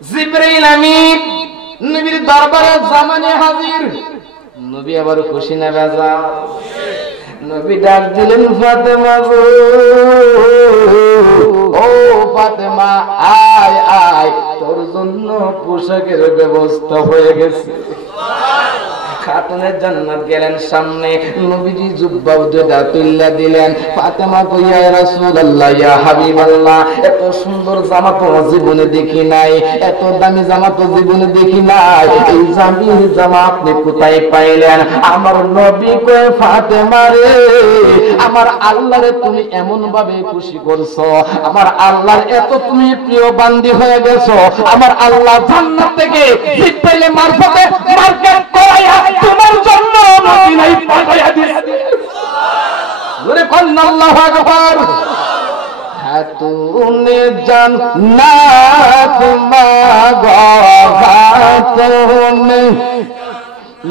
জিবরাইল আমিন নবীর দরবারে জামানে হাজির। নবী আবার খুশি না বেজা? নবী ডাক দিলেন, ফাতেমা গো, ও ফাতেমা, আয় আয়, তোর জন্য পোশাকের ব্যবস্থা হয়ে গেছে। খাতুনে জান্নাত গেলেন সামনে, নবীজি জুব্বা উদ্দা তুল্লা দিলেন। ফাতেমা কইয়া, ইয়া রাসূলুল্লাহ, ইয়া হাবিবাল্লাহ, এত সুন্দর জামা তো জীবনে দেখি নাই, এত দামি জামা তো জীবনে দেখি নাই, এই দামি জামা আপনি কোথায় পাইলেন? আমার নবী কয়, ফাতেমা রে, আমার আল্লাহরে তুমি এমন ভাবে খুশি করছো, আমার আল্লাহর এত তুমি প্রিয় বান্দি হয়ে গেছো, আমার আল্লাহ জান্নাত থেকে জিব্রাইল মারফতে মার্কেট করায়া তোমার জন্য মদিনায় পাঠাইয়া দিয়েছে। জোরে কন্যা, আল্লাহু আকবার। খাতুনে জান্নাত মাগো, খাতুনে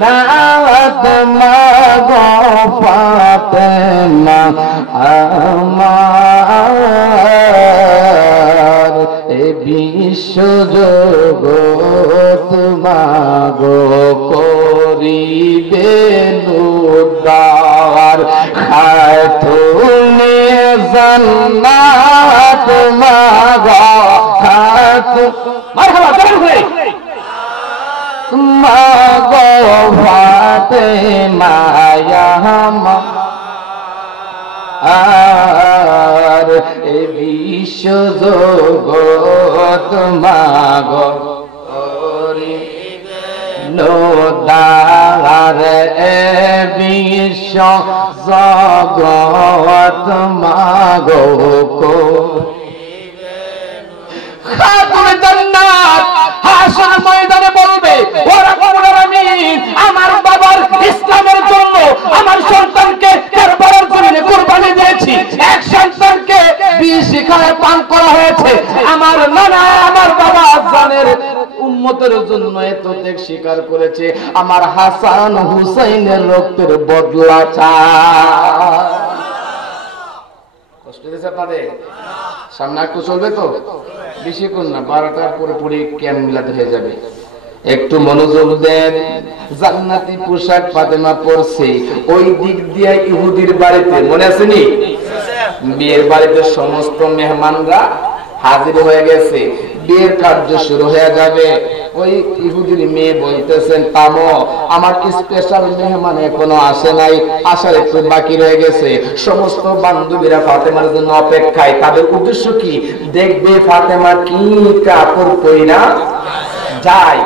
জান্নাত মাগো, ফাতেমা আমার, এ বিশ্ব জগৎ মাগো করিবে উদ্ধার। খাতুনে জান্নাত মাগো, মাগো ফাতেমা আর, এ বিশ্ব জগৎ মাগো নোদার, এ বিশ্ব জগৎ মাগো। খাতুনে জান্নাত হাসর ময়দানে বলবে, ও রাব্বুল আলামিন, আমার বাবার ইসলামের জন্য আমার সন্তানকে কারবালার জমিনে কুরবানি দিয়েছি, এক সন্তানকে বিষ শিখায় পান করা হয়েছে, আমার নানা আমার বাবা জানের উম্মতের জন্য এত ত্যাগ স্বীকার করেছে, আমার হাসান হুসাইনের রক্তের বদলা চায়। কষ্ট দিয়েছে আপনাদের? সামনে একটু চলবে তো, বেশি কোন না, 12টার পরে পরে ক্যাম্প মিলাতে হয়ে যাবে। একটু মনোযোগ দেন। জান্নাতি পোশাক ফাতেমা পরছে, ওই দিক দিয়ে ইহুদির বাড়িতে, মনে আছে নি, বিয়ের বাড়িতে সমস্ত মেহমানরা হাজির হয়ে গেছে। বিয়ের কার্য শুরু হয়ে যাবে। ওই ইহুদির মেয়ে বলতেছেন, তামো আমার স্পেশাল মেহমান এখনো আসে নাই, আসার একটু বাকি রয়ে গেছে। সমস্ত বান্ধবীরা ফাতেমার জন্য অপেক্ষায়। তাদের উদ্দেশ্য কি? দেখবে ফাতেমা কি কাপড় পরিনা যায়।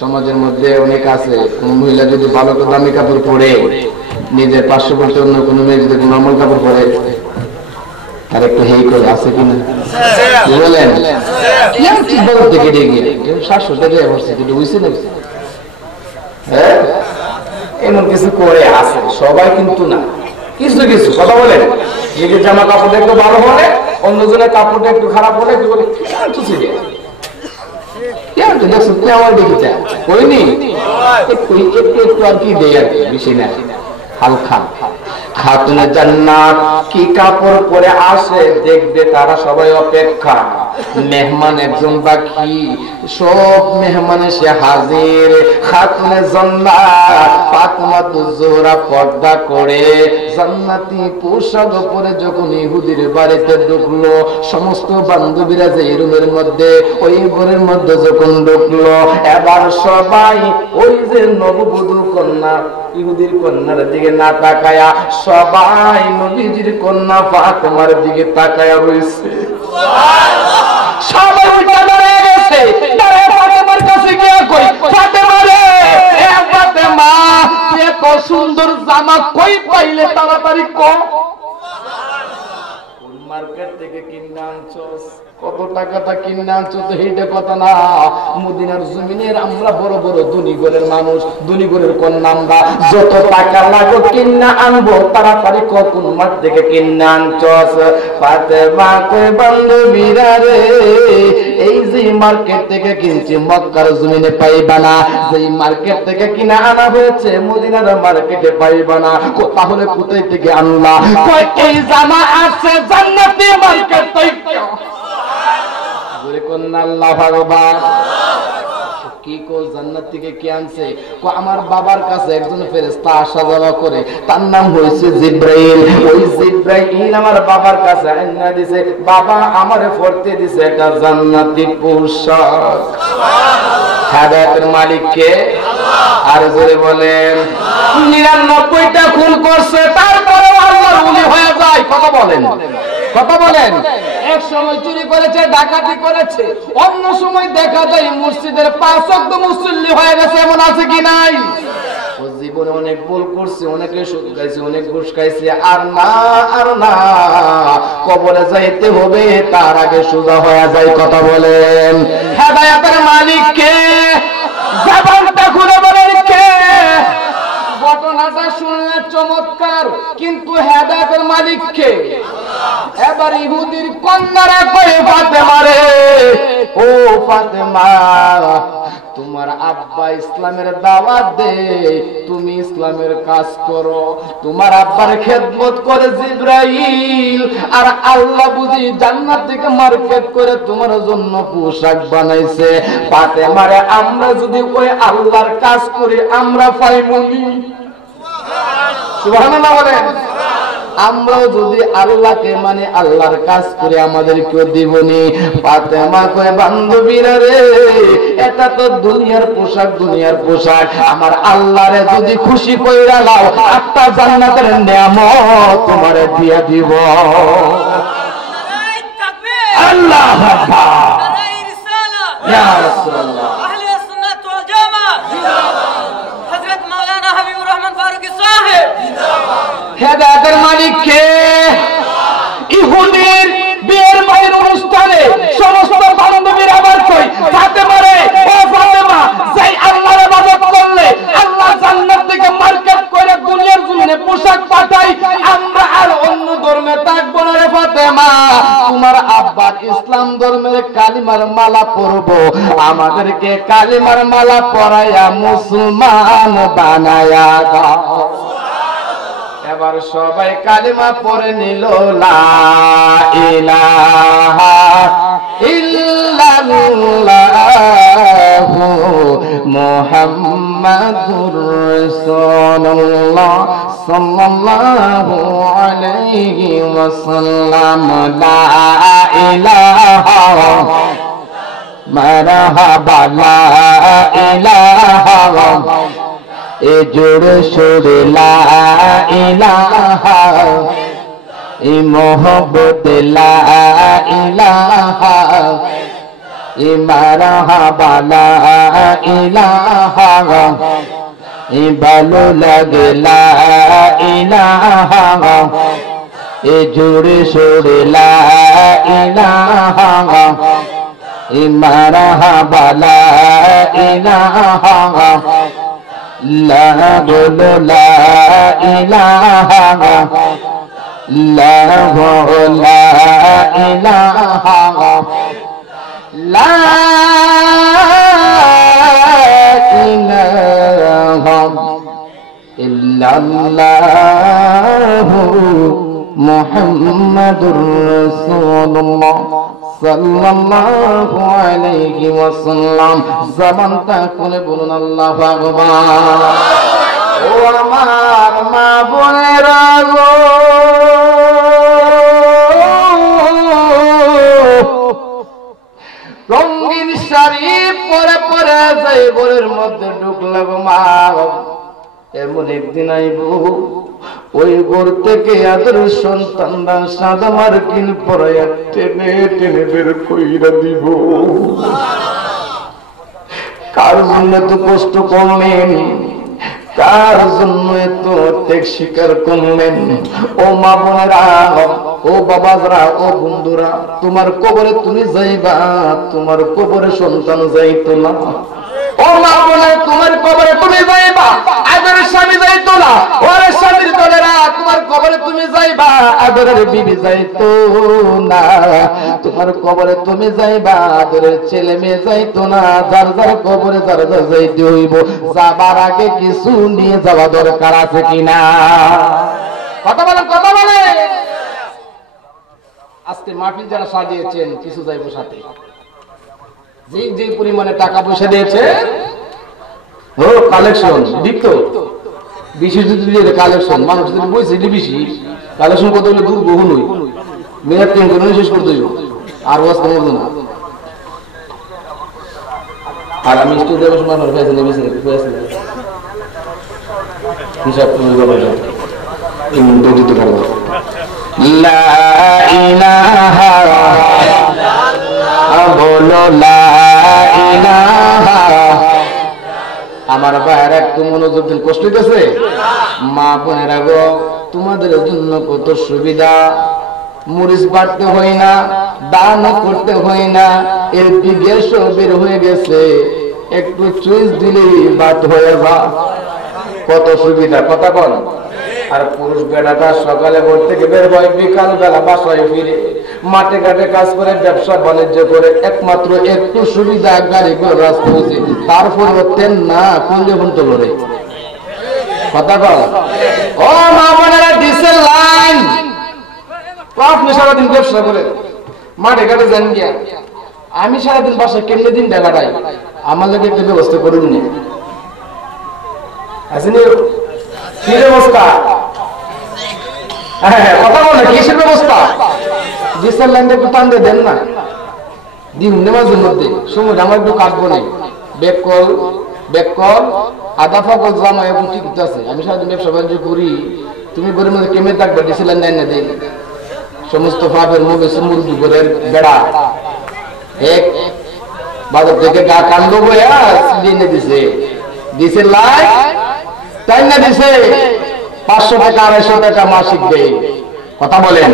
সমাজের মধ্যে অনেক আছে, কোন মহিলা যদি ভালো দামি কাপড় পরে, নিজের পার্শ্ববর্তী অন্য কোন মেয়ে যদি নর্মাল কাপড় পরে, আর একটু হেই করে আছে কিনা বলেন? এমন কিছু করে আছে, সবাই কিন্তু না, কিছু কিছু কথা বলেন। নিজের জামা কাপড়টা একটু ভালো হলে, অন্যজনের কাপড়টা একটু খারাপ হলে একটু বলে হালকা। খাতুনে জান্নাত কি কাপড় পরে আসে দেখবে তারা সবাই অপেক্ষা। মেহমান একজন বাকি, সব মেহমান এসে হাজির। খাতুনে জান্নাত ফাতেমাতুজ জোহরা পর্দা করে জান্নাতি পোশাক পরে যখন ইহুদির বাড়িতে ঢুকলো, সমস্ত বান্ধবীরা যে রুমের মধ্যে, ওই ঘরের মধ্যে যখন ঢুকলো, এবার সবাই ওই যে নববধূ কন্যা ইহুদির কন্যার দিকে না তাকায়া সবাই নবীজির কন্যা ফাতেমার দিকে তাকায়া রয়েছে। সবাই উল্টা দাঁড়িয়ে গেছে। ফাতেমার কাছে গিয়ে কই, ফাতেমা রে, ফাতেমা এত সুন্দর জামা কই পাইলে তাড়াতাড়ি কম। মার্কেট থেকে কিনে আনছস, কত টাকাটা কিনে আনছো তো এইটা কথা না। মদিনার জমিনের আমরা বড় বড় ধনীগরের মানুষ, ধনীগরের কন্যা আমরা, যত টাকা লাগো কিনে আনবো, তাড়াতাড়ি কোন মাঠ থেকে কিনে আনছস। ফাতেমা কই, বান্ধবীরা রে, এই যে মার্কেট থেকে কিনছি মক্কার জমিনে পাইবা না, যেই মার্কেট থেকে কিনে আনা হয়েছে মদিনার মার্কেটে পাইবা না। তাহলে কোথায় থেকে আনলা? কই এই জামা আছে জান্নাতি মার্কেট থেকে। জোরে কোন আল্লাহু আকবার। কি কো জান্নাত থেকে কি আনছে? কো আমার বাবার কাছে একজন ফেরেশতা আসা যাওয়া করে, তার নাম হইছে জিবরাইল। ওই জিবরাইল আমার বাবার কাছে আইনা দিছে, বাবা আমারে পড়তে দিছে একটা জান্নাতি পোশাক। হেদায়েতের মালিক কে? আর জোরে বলেন। 99টা খুন করছে, তারপরে আল্লাহর ওলি হয়ে যায়। কথা বলেন, কথা বলেন। এক সময় চুরি করেছে, ডাকাতি করেছে, অন্য সময় দেখা যায় মসজিদের 5 ওয়াক্ত মুসল্লি হয়ে গেছে। এমন আছে কি নাই? ও জীবনে অনেক ভুল করছে, অনেকে সুদ খাইছে, অনেক ঘুষ খাইছে, আর না আর না, কবরে যাইতে হবে, তার আগে সোজা হয়ে যায়। কথা বলেন। হেদায়েতের মালিক কে? জবানটা খুলে বলেন কে? ঘটনাটা শুনলে চমৎকার, কিন্তু হেদায়েতের মালিক কে? এবার ইহুদির কন্যারা কয়ে, ফাতেমা রে, ও ফাতেমা, তোমার আব্বা ইসলামের দাওয়াত দে, তুমি ইসলামের কাজ করো। তোমার আব্বার খেদমত করে জিবরাইল, আর আল্লাহ বুঝি জান্নাত থেকে মার্কেট করে তোমার জন্য পোশাক বানাইছে। ফাতেমা রে, আমরা যদি ওই আল্লাহর কাজ করি আমরা পাইমনি। সুবহানাল্লাহ বলেন। আমরাও যদি আল্লাহকে মানে আল্লাহর কাজ করে আমাদের কেউ দিবনি। ফাতেমা কয়, বান্ধবীরা রে, এটা তো দুনিয়ার পোশাক, দুনিয়ার পোশাক। আমার আল্লাহরে যদি খুশি কইরা লাও, একটা জান্নাতের নিয়ামত তোমারে দিয়া দিব। আল্লাহু আকবার। ইয়া রাসূলুল্লাহ। আহলে সুন্নাত ওয়াল জামাত জিন্দাবাদ। হযরত মাওলানা হাবিবুর রহমান ফারুকী সাহেব জিন্দাবাদ। হেদায়েতের মালিক কে? ইহুদির বিয়ের বাড়ির অনুষ্ঠানে সমস্ত বান্ধবীরা আবার কই, ফাতেমা রে, ও ফাতেমা, যেই আল্লাহর ইবাদত করলে আল্লাহ জান্নাত থেকে মার্কেট করে দুনিয়ার জমিনে পোশাক পাঠাই, আমরা আর অন্য ধর্মে থাকবো না রে ফাতেমা। তোমার আব্বার ইসলাম ধর্মের কালিমার মালা পরবো, আমাদেরকে কালিমার মালা পরাইয়া মুসলমান বানায়া দাও। এবার সবাই কালিমা পড়ে নিল, লা ইলাহা ইল্লাল্লাহু মুহাম্মাদুর রাসূলুল্লাহ সাল্লাল্লাহু আলাইহি ওয়াসাল্লাম। লা ইলাহা মারহাবা লা ইলাহা এ জোরে সোরে লা ইলাহা এ মোহব্বত লা ইলাহা এ মারহাবা লা ইলাহা এ ভালো লাগে লা ইলাহা এ জোরে সোরে লা ইলাহা এ মারহাবা লা ইলাহা লা বলো লা ইলাহা লা লা ইলাহা লা ইলাহা ইল্লাল্লাহু মুহাম্মাদুর রাসূলুল্লাহ সাল্লাল্লাহু আলাইহি ওয়াসাল্লাম। জবানটা খুলে বলুন আল্লাহু আকবার। ও আমার মা বোনেরা গো, রঙিন শাড়ি পরে পরে যাই ঘরের মধ্যে ঢুকলাম মা, এমন একদিন আইব ওই ঘর থেকে আদর সন্তানরা সাদা মার্কিন পরাইয়া টেনে টেনে বের কইরা দিব। কার জন্য তো কষ্ট করলেন, কার জন্য এত ত্যাগ স্বীকার করলেন? ও মা বোনেরা, ও বাবারা, ও বন্ধুরা, তোমার কবরে তুমি যাইবা, তোমার কবরে সন্তান যাইতো না। ও মা বোনে, তোমার কবরে তুমি যাইবা, আদরের স্বামী যাইতো না। ওরে স্বামীর দলেরা, তোমার কবরে তুমি যাইবা, আদরের বিবি যাইতো না। তোমার কবরে তুমি যাইবা, আদরের ছেলে মেয়ে যাইতো না। যার যার কবরে যার যার যাইতে হইব, যাবার আগে কিছু নিয়ে যাওয়া দরকার আছে কিনা? কথা বলেন, কথা বলে। আজকে মাহফিল যারা সাজিয়েছেন, কিছু যাইব সাথে। যে যে পরিমাণে টাকা পয়সা দিয়েছে, ও কালেকশন দিত বেশি, যদি কালেকশন মানুষ যদি বলছে বেশি কালেকশন কত হলে দূর বহু নই, মেয়াদ কেন করে শেষ করে দেব আর ওয়াজ করবো না। আর আমি স্টুডেন্ট মানুষ ফেসলে বেশি ফেসলে হিসাব দিতে পারবো। লা ইলাহা বলো লা ইলাহা। আমার ভাইয়ের একটু মনোযোগ দিন, কষ্ট হইতেছে? মা বোনেরা গো, তোমাদের জন্য কত সুবিধা। মরিচ বাড়তে হয় না, দান করতে হয় না, এলপি গ্যাসও বের হয়ে গেছে, একটু চুইস দিলেই বাদ হয়ে যা। কত সুবিধা, কথা বল। আর পুরুষ বেলাটা সকালে ভোর থেকে বের হয়, বিকাল বেলা বাসায় ফিরে মাঠে ঘাটে কাজ করে, ব্যবসা বাণিজ্য করে। একমাত্র একটু সুবিধা, গাড়ি করে রাস্তা হয়েছে, তারপর হতেন না কোন যখন তো লড়ে। কথা বল। ও মা বোনেরা, ডিসেল লাইন আপনি সারাদিন ব্যবসা করে মাঠে ঘাটে যান গিয়া, আমি সারাদিন বাসায় কেমনে দিন কাটাই, আমার লাগে একটা ব্যবস্থা করুন নি। আসেনি কি ব্যবস্থা? হ্যাঁ, কথা বল না, কিসের ব্যবস্থা? ডিসেল লাইনটা একটু টান দিয়ে দেন না, দিন নেমাজের মধ্যে সময় আমার একটু কাটবো নাই। ব্যাক কল আধা ফাঁকল জামা এবং টিকিট আছে। আমি সারাদিন ব্যবসা বাণিজ্য করি, তুমি ঘরের মধ্যে কেমে থাকবে? ডিসেল লাইন দেন না দিন, সমস্ত ফাঁপের মুখে মুরগি করে বেড়া এক বাজার থেকে গা কান্দ এনে দিছে, ডিসেল লাইন তাই না দিছে 500 টাকা 250 টাকা মাসিক দেয়। কথা বলেন,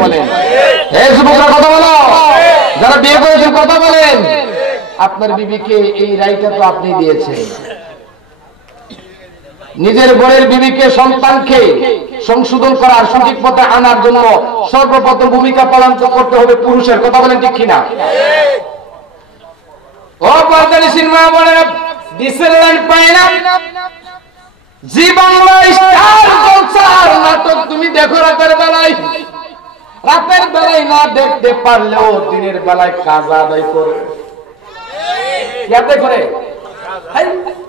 এই যুবকরা কথা বলো, যারা বিয়ে করেছেন কথা বলেন। আপনার বিবিকে এই রায়টা তো আপনি দিয়েছেন। নিজের ঘরের বিবিকে, সন্তানকে সংশোধন করার, সঠিক পথে আনার জন্য সর্বপ্রথম ভূমিকা পালন করতে হবে পুরুষের। কথা বলেন ঠিক কিনা? ও পর্দানি সিনেমা বলে ডিসেল লাইন পায় না, জি বাংলা স্টার জলসার নাটক তুমি দেখো রাতের বেলায়। রাতের বেলায় না দেখতে পারলেও দিনের বেলায় কাজা আদায় করে। করে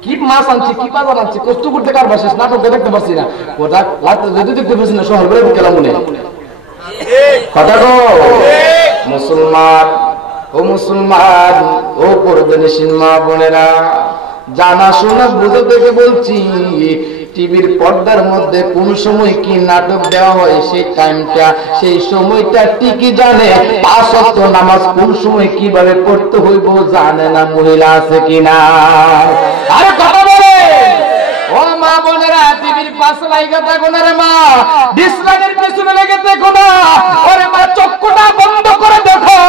কি মাছ আনছি, কি বাজার আনছি, কষ্ট করতে কার বাসিস, নাটক দেখতে পারছি না, ওটা যদি দেখতে পারছি না, শহর বেড়ে গেলাম মনে কথা গো। মুসলমান, ও মুসলমান, ও পর্দানিশীল মা বোনেরা, জানা শোনা বুঝে থেকে বলছি, টিভির পর্দার মধ্যে কোন সময় কি নাটক দেওয়া হয় সেই টাইমটা, সেই সময়টা ঠিকই জানে। 5 ওয়াক্ত নামাজ কোন সময় কিভাবে পড়তে হইব জানে না মহিলা আছে কিনা? আরে কথা বলে ও মা বোনেরা, টিভির পাশে লাগা থাকো না রে মা, ডিসলাইনের পিছনে লেগে দেখো না। ওরে মা, চক্ষুটা বন্ধ করে দেখো,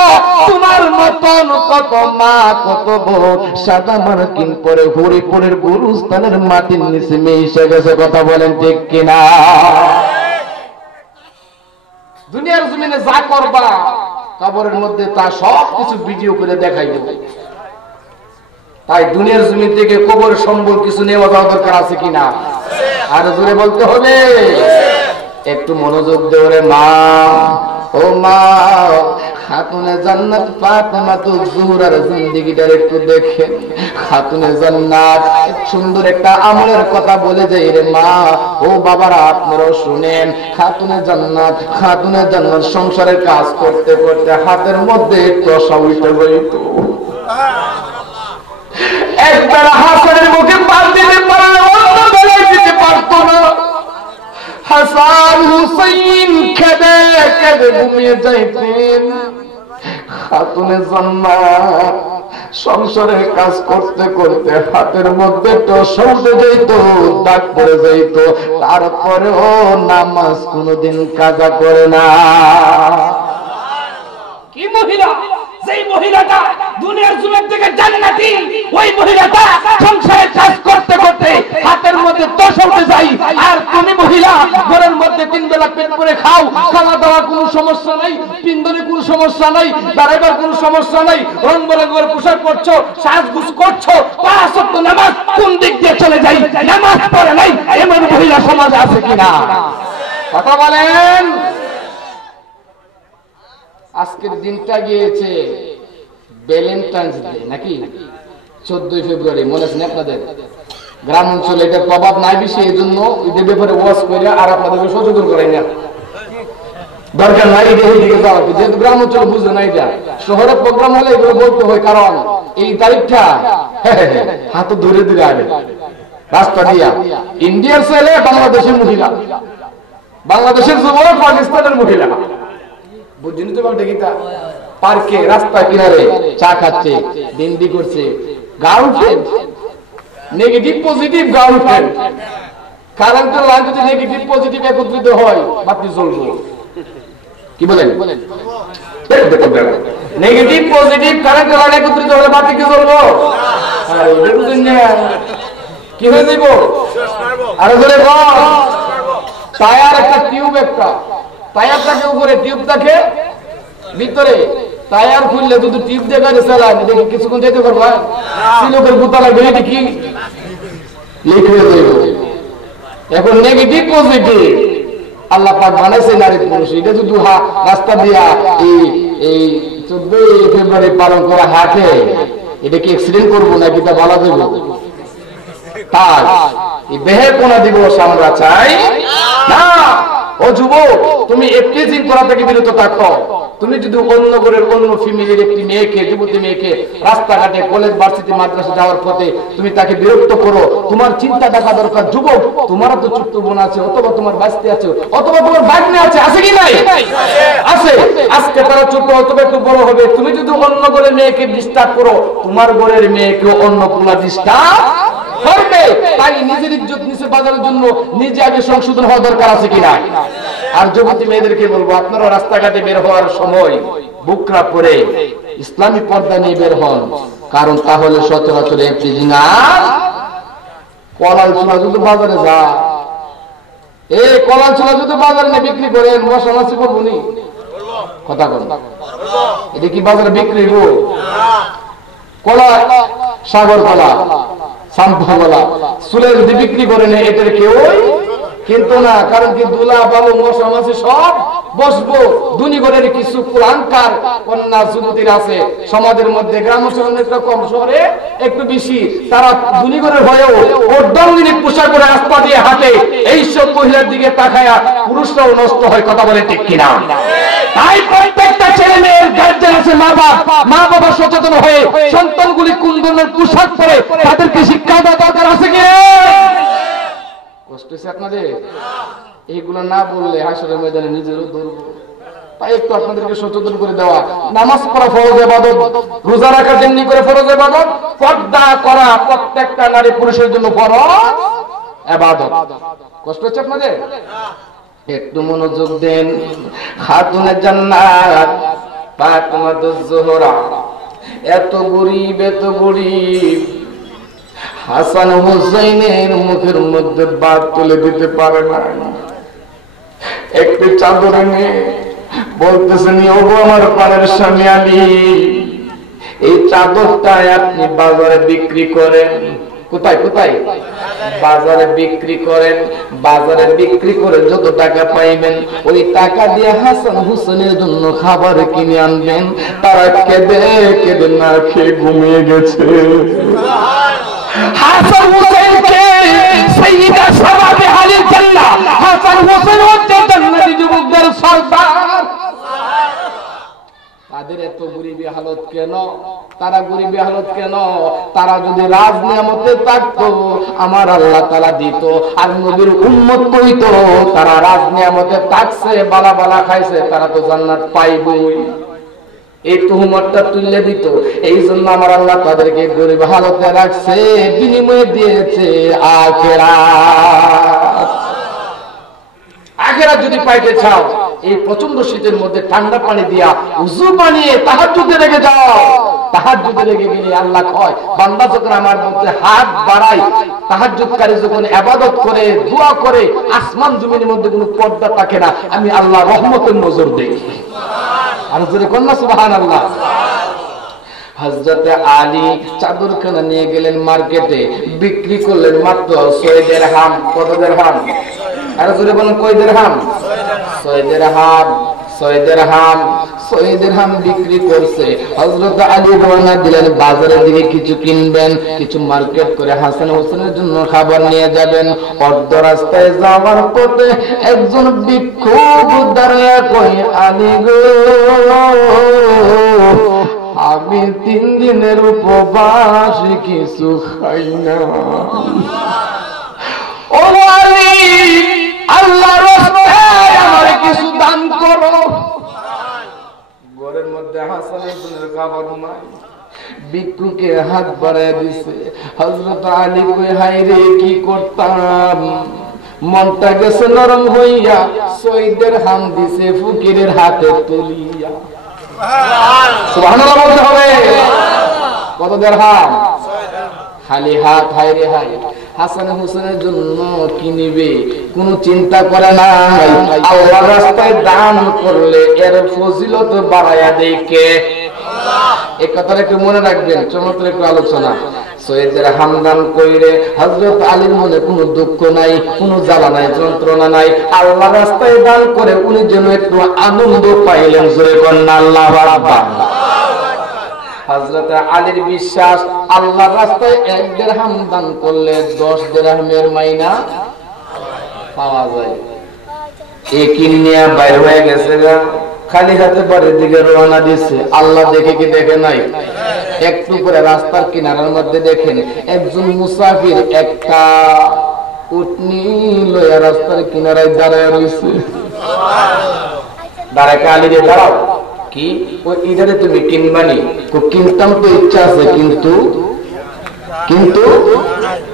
তোমার মতন কত মা কত বোন সাদা মার্কিন পরে হরিপুরের গুরুস্থানের মাটির নিচে মিশে গেছে। কথা বলেন ঠিক কিনা? দুনিয়ার জমিনে যা করবা কবরের মধ্যে তা সব কিছু ভিডিও করে দেখাইবে। তাই দুনিয়ার জমিন থেকে কবর সম্বল কিছু নেওয়া যাওয়া দরকার আছে কিনা? আর জোরে বলতে হবে। একটু মনোযোগ দেও রে মা, ও মা, খাতুনে জান্নাত ফাতেমাতুজ জোহরার জিন্দেগিটার একটু দেখেন। খাতুনে জান্নাত সুন্দর একটা আমলের কথা বলে যায় রে মা, ও বাবারা আপনারাও শুনেন। খাতুনে জান্নাত সংসারের কাজ করতে করতে হাতের মধ্যে টসা উঠে যাইত। একবার হাসানের মুখে পার দিতে পারলে অন্য বেলায় দিতে পারতো না। হাসান হুসাইন খেদে খেদে ঘুমিয়ে যাইতেন। খাতুনে জান্নাত সংসারের কাজ করতে করতে হাতের মধ্যে টসা উঠে যাইত, দাগ পড়ে যাইত, তারপরেও নামাজ কোনোদিন কাজা করে না। কি মহিলা? যেই মহিলাটা দুনিয়ার জমিন থেকে জান্নাতি, ওই মহিলাটা সংসারের কাজ করতে করতে হাতের মধ্যে টসা উঠে যায়। আর তুমি মহিলা ঘরের মধ্যে 3 বেলা পেট ভরে খাও, খাওয়া দাওয়া কোনো সমস্যা নাই, পিন্দনে কোনো সমস্যা নাই, দাঁড়াইবার কোনো সমস্যা নাই, রং বেরঙের পোশাক পরছো, সাজগুজ করছো, 5 ওয়াক্ত নামাজ কোন দিক দিয়ে চলে যায়? নামাজ পড়ে নাই এমন মহিলা সমাজে আছে কিনা? কথা বলেন। আজকের দিনটা গিয়েছে ভ্যালেন্টাইন্স ডে নাকি? 14 ফেব্রুয়ারি, মনে আছে আপনাদের? গ্রাম অঞ্চলে এটা প্রভাব নাই বেশি, এই জন্য এদের ব্যাপারে ওয়াজ করে আর আপনাদেরকে সচেতন করাই না। দরকার নাই এদিকে যাওয়া, যেহেতু গ্রাম অঞ্চলে বুঝে নাই। এটা শহরের প্রোগ্রাম হলে এগুলো বলতে হয়, কারণ এই তারিখটা হাত ধরে ধরে আগে রাস্তা দিয়া ইন্ডিয়ার ছেলে বাংলাদেশের মহিলা, বাংলাদেশের যুবক পাকিস্তানের মহিলা, বুঝছেন তো বলতে গীতা? পার্কে রাস্তা কিনারে চা খাচ্ছে, দিনদি করছে। গার্লফ্রেন্ড নেগেটিভ পজিটিভ গার্লফ্রেন্ড, কারেন্টের লাইন যদি নেগেটিভ পজিটিভ একত্রিত হয় বাতি জ্বলবে। কি বলেন? নেগেটিভ পজিটিভ কারেন্টের লাইন একত্রিত হলে বাতি কি জ্বলবো? কি হয়ে যাইব? আরো ধরে টায়ার একটা টিউব, একটা টায়ারটাকে উপরে টিউব থাকে ভিতরে, টায়ার খুললে দুটো টিউব দেখা চালায় দেখি কিছুক্ষণ যেতে পারবা, সিলকের বোতা লাগবে, এটা কি লিক হয়ে যাইব। এখন নেগেটিভ পজিটিভ আল্লাহ পাক বানাইছে নারী পুরুষ, এটা যদি রাস্তা দিয়া এই 14 ফেব্রুয়ারি পালন করা হাটে, এটা কি অ্যাক্সিডেন্ট করবো নাকি তা বলা যাবে? তাই এই বেহেপনা দিবস আমরা চাই না। ও যুবক, তুমি এফটিজিং করা থেকে বিরত থাকো। তুমি যদি অন্য ঘরের অন্য ফ্যামিলির একটি মেয়েকে, যুবতী মেয়েকে রাস্তাঘাটে কলেজ ভার্সিটি মাদ্রাসা যাওয়ার পথে তুমি তাকে বিরক্ত করো, তোমার চিন্তা দেখা দরকার। যুবক, তোমারও তো ছোট্ট বোন আছে, অথবা তোমার বাচ্চা আছে, অথবা তোমার ভাগ্নে আছে, আছে কি নাই? আছে। আজকে তারা ছোট অথবা একটু বড় হবে, তুমি যদি অন্য ঘরের মেয়েকে ডিস্টার্ব করো, তোমার ঘরের মেয়েকে অন্য পোলা ডিস্টার্ব করবে। তাই নিজের ইজ্জত নিচে বাজারের জন্য নিজে আগে সংশোধন হওয়া দরকার আছে কিনা? আর যুবতী মেয়েদেরকে বলবো, আপনারা রাস্তাঘাটে বের হওয়ার সময় বুকরা পরে ইসলামী পর্দা নিয়ে বের হন, কারণ তাহলে সচরাচর এফটিজিং আর কলাল চুলা যদি বাজারে যা, এই কলাল চুলা যদি বাজারে নিয়ে বিক্রি করেন, মশা মাছি করবো নি? কথা বল, এটা কি বাজারে বিক্রি হবো? কলা, সাগর কলা, শান্ত কলা চুলে যদি বিক্রি করে নেই, এটার কেউ কিন্তু না, কারণ কি দুলা বালু মশা মাছি সব বসবো। দুনিগড়ের কিছু কুলাঙ্কার কন্যা যুবতীর আছে সমাজের মধ্যে, গ্রাম অঞ্চলে একটু কম, শহরে একটু বেশি। তারা দুনিগড়ের হয়েও অর্ধঙ্গিনী পোশাক করে রাস্তা দিয়ে হাঁটে, এইসব মহিলার দিকে তাকায়া পুরুষরাও নষ্ট হয়। কথা বলে ঠিক কিনা? তাই প্রত্যেকটা ছেলে মেয়ের গার্জেন আছে, মা বাবা সচেতন হয়ে সন্তানগুলি কোন ধরনের পোশাক পরে তাদেরকে শিক্ষা দেওয়া দরকার আছে কি? কষ্ট হচ্ছে আপনাদের? এইগুলো না বললে হাসরের ময়দানে নিজেরও ধরব। তাই একটু আপনাদেরকে সচেতন করে দেওয়া। নামাজ পড়া ফরজ ইবাদত, রোজা রাখা যেমনি করে ফরজ ইবাদত, পর্দা করা প্রত্যেকটা নারী পুরুষের জন্য ফরজ ইবাদত। কষ্ট হচ্ছে আপনাদের? একটু মনোযোগ দেন। খাতুনে জান্নাত ফাতিমাতুজ জোহরা এত গরিব, এত গরিব, হাসান হুসাইনের মুখের মধ্যে বাদ তুলে দিতে পারে না। একটু চাদর এনে বলতেছেন, ওগো আমার প্রাণের স্বামী আলী, এই চাদরটা আপনি বাজারে বিক্রি করেন। কোথায় কোথায়? বাজারে বিক্রি করেন। বাজারে বিক্রি করে যত টাকা পাইবেন ওই টাকা দিয়ে হাসান হুসেনের জন্য খাবার কিনে আনবেন। তারা কেঁদে কেঁদে না খেয়ে ঘুমিয়ে গেছে। হাসান হুসেনকে সাইয়্যিদা শাবাবে আহলিল জান্নাহ, হাসান হুসেন হচ্ছে জান্নাতি যুবকদের সরদার। তাদের এত গরিবী হালত কেন? তারা গরিবী হালত কেন? তারা যদি রাজ নিয়ামতে থাকতো আমার আল্লাহ তাআলা দিত, আর নবীর উম্মত হইতো, তারা রাজ নিয়ামতে থাকছে, বালা বালা খাইছে, তারা তো জান্নাত পাইবই। এই তুহমতটা তুলে দিত। এই জন্য আমার আল্লাহ তাদেরকে গরিব হালতে রাখছে, বিনিময়ে দিয়েছে আখিরাত। আখিরাত যদি পাইতে চাও, এই প্রচন্ড শীতের মধ্যে ঠান্ডা পানি দিয়া উযু বানিয়ে তাহাজ্জুদে লেগে যাও। তাহাজ্জুদে লেগে গেলে আল্লাহ কয়, বান্দা যখন আমার মধ্যে হাত বাড়ায়, তাহাজ্জুদকারী যখন ইবাদত করে, দোয়া করে, আসমান জমিনের মধ্যে কোনো পর্দা থাকে না, আমি আল্লাহ রহমতের নজর দেই। আর জোরে কন্যা সুবহানাল্লাহ। হযরত আলী চাদরখানা নিয়ে গেলেন মার্কেটে, বিক্রি করলেন মাত্র 6 দিরহাম। কত দিরহাম? আর জোরে বলেন, কয় দিরহাম? 6 দিরহাম। 6 দিরহাম, 6 দিরহাম বিক্রি করছে। হযরত আলী রওনা দিলেন বাজারের দিকে, কিছু কিনবেন, কিছু মার্কেট করে হাসান হোসেনের জন্য খাবার নিয়ে যাবেন। অর্ধ রাস্তায় যাওয়ার পথে একজন ভিক্ষুক দাঁড়িয়ে কই, আলী গো, আমি 3 দিনের উপবাস, কিছু খাই না। ও আলী, আল্লাহর রাস্তায় আমার কিছু দান করো। ঘরের মধ্যে হাসান হোসেনের খাবার নাই, ভিক্ষুকে হাত বাড়ায় দিছে। হযরত আলী কই, হায় রে, কি করতাম, মনটা গেছে নরম হইয়া। 6 দিরহাম দিছে ফকিরের হাতে তুলিয়া। সুবহানাল্লাহ বলতে হবে। কত দিরহাম? খালি হাত। হায় রে হায়, হাসান হোসেনের জন্য কি নিবে কোন চিন্তা করে নাই। আল্লাহর রাস্তায় দান করলে এর ফজিলত বাড়ায়া দেয় কে? এই কথাটা একটু মনে রাখবেন, চমৎকার একটু আলোচনা। 6 দিরহাম দান কইরে হযরত আলীর মনে কোনো দুঃখ নাই, কোনো জ্বালা নাই, যন্ত্রণা নাই। আল্লাহর রাস্তায় দান করে উনি যেন একটু আনন্দ পাইলেন। জোরে কন্যা আল্লাহু আকবার। হযরত আলীর বিশ্বাস, আল্লাহর রাস্তায় 1 দিরহাম দান করলে 10 দিরহামের মাইনা পাওয়া যায়। একিন নিয়ে বাইরে হয়ে গেছে, খালি হাতে বাড়ির দিকে রওনা দিচ্ছে। আল্লাহ দেখে কি দেখে নাই? একটু পরে রাস্তার কিনারার মধ্যে দেখেন একজন মুসাফির একটা উটনি লইয়া রাস্তার কিনারায় দাঁড়ায় রয়েছে। দাঁড়ায় আলী রে, দাঁড়াও, কি ওই ইধারে তুমি কিনবানি? কিনতাম তো ইচ্ছা আছে, কিন্তু কিন্তু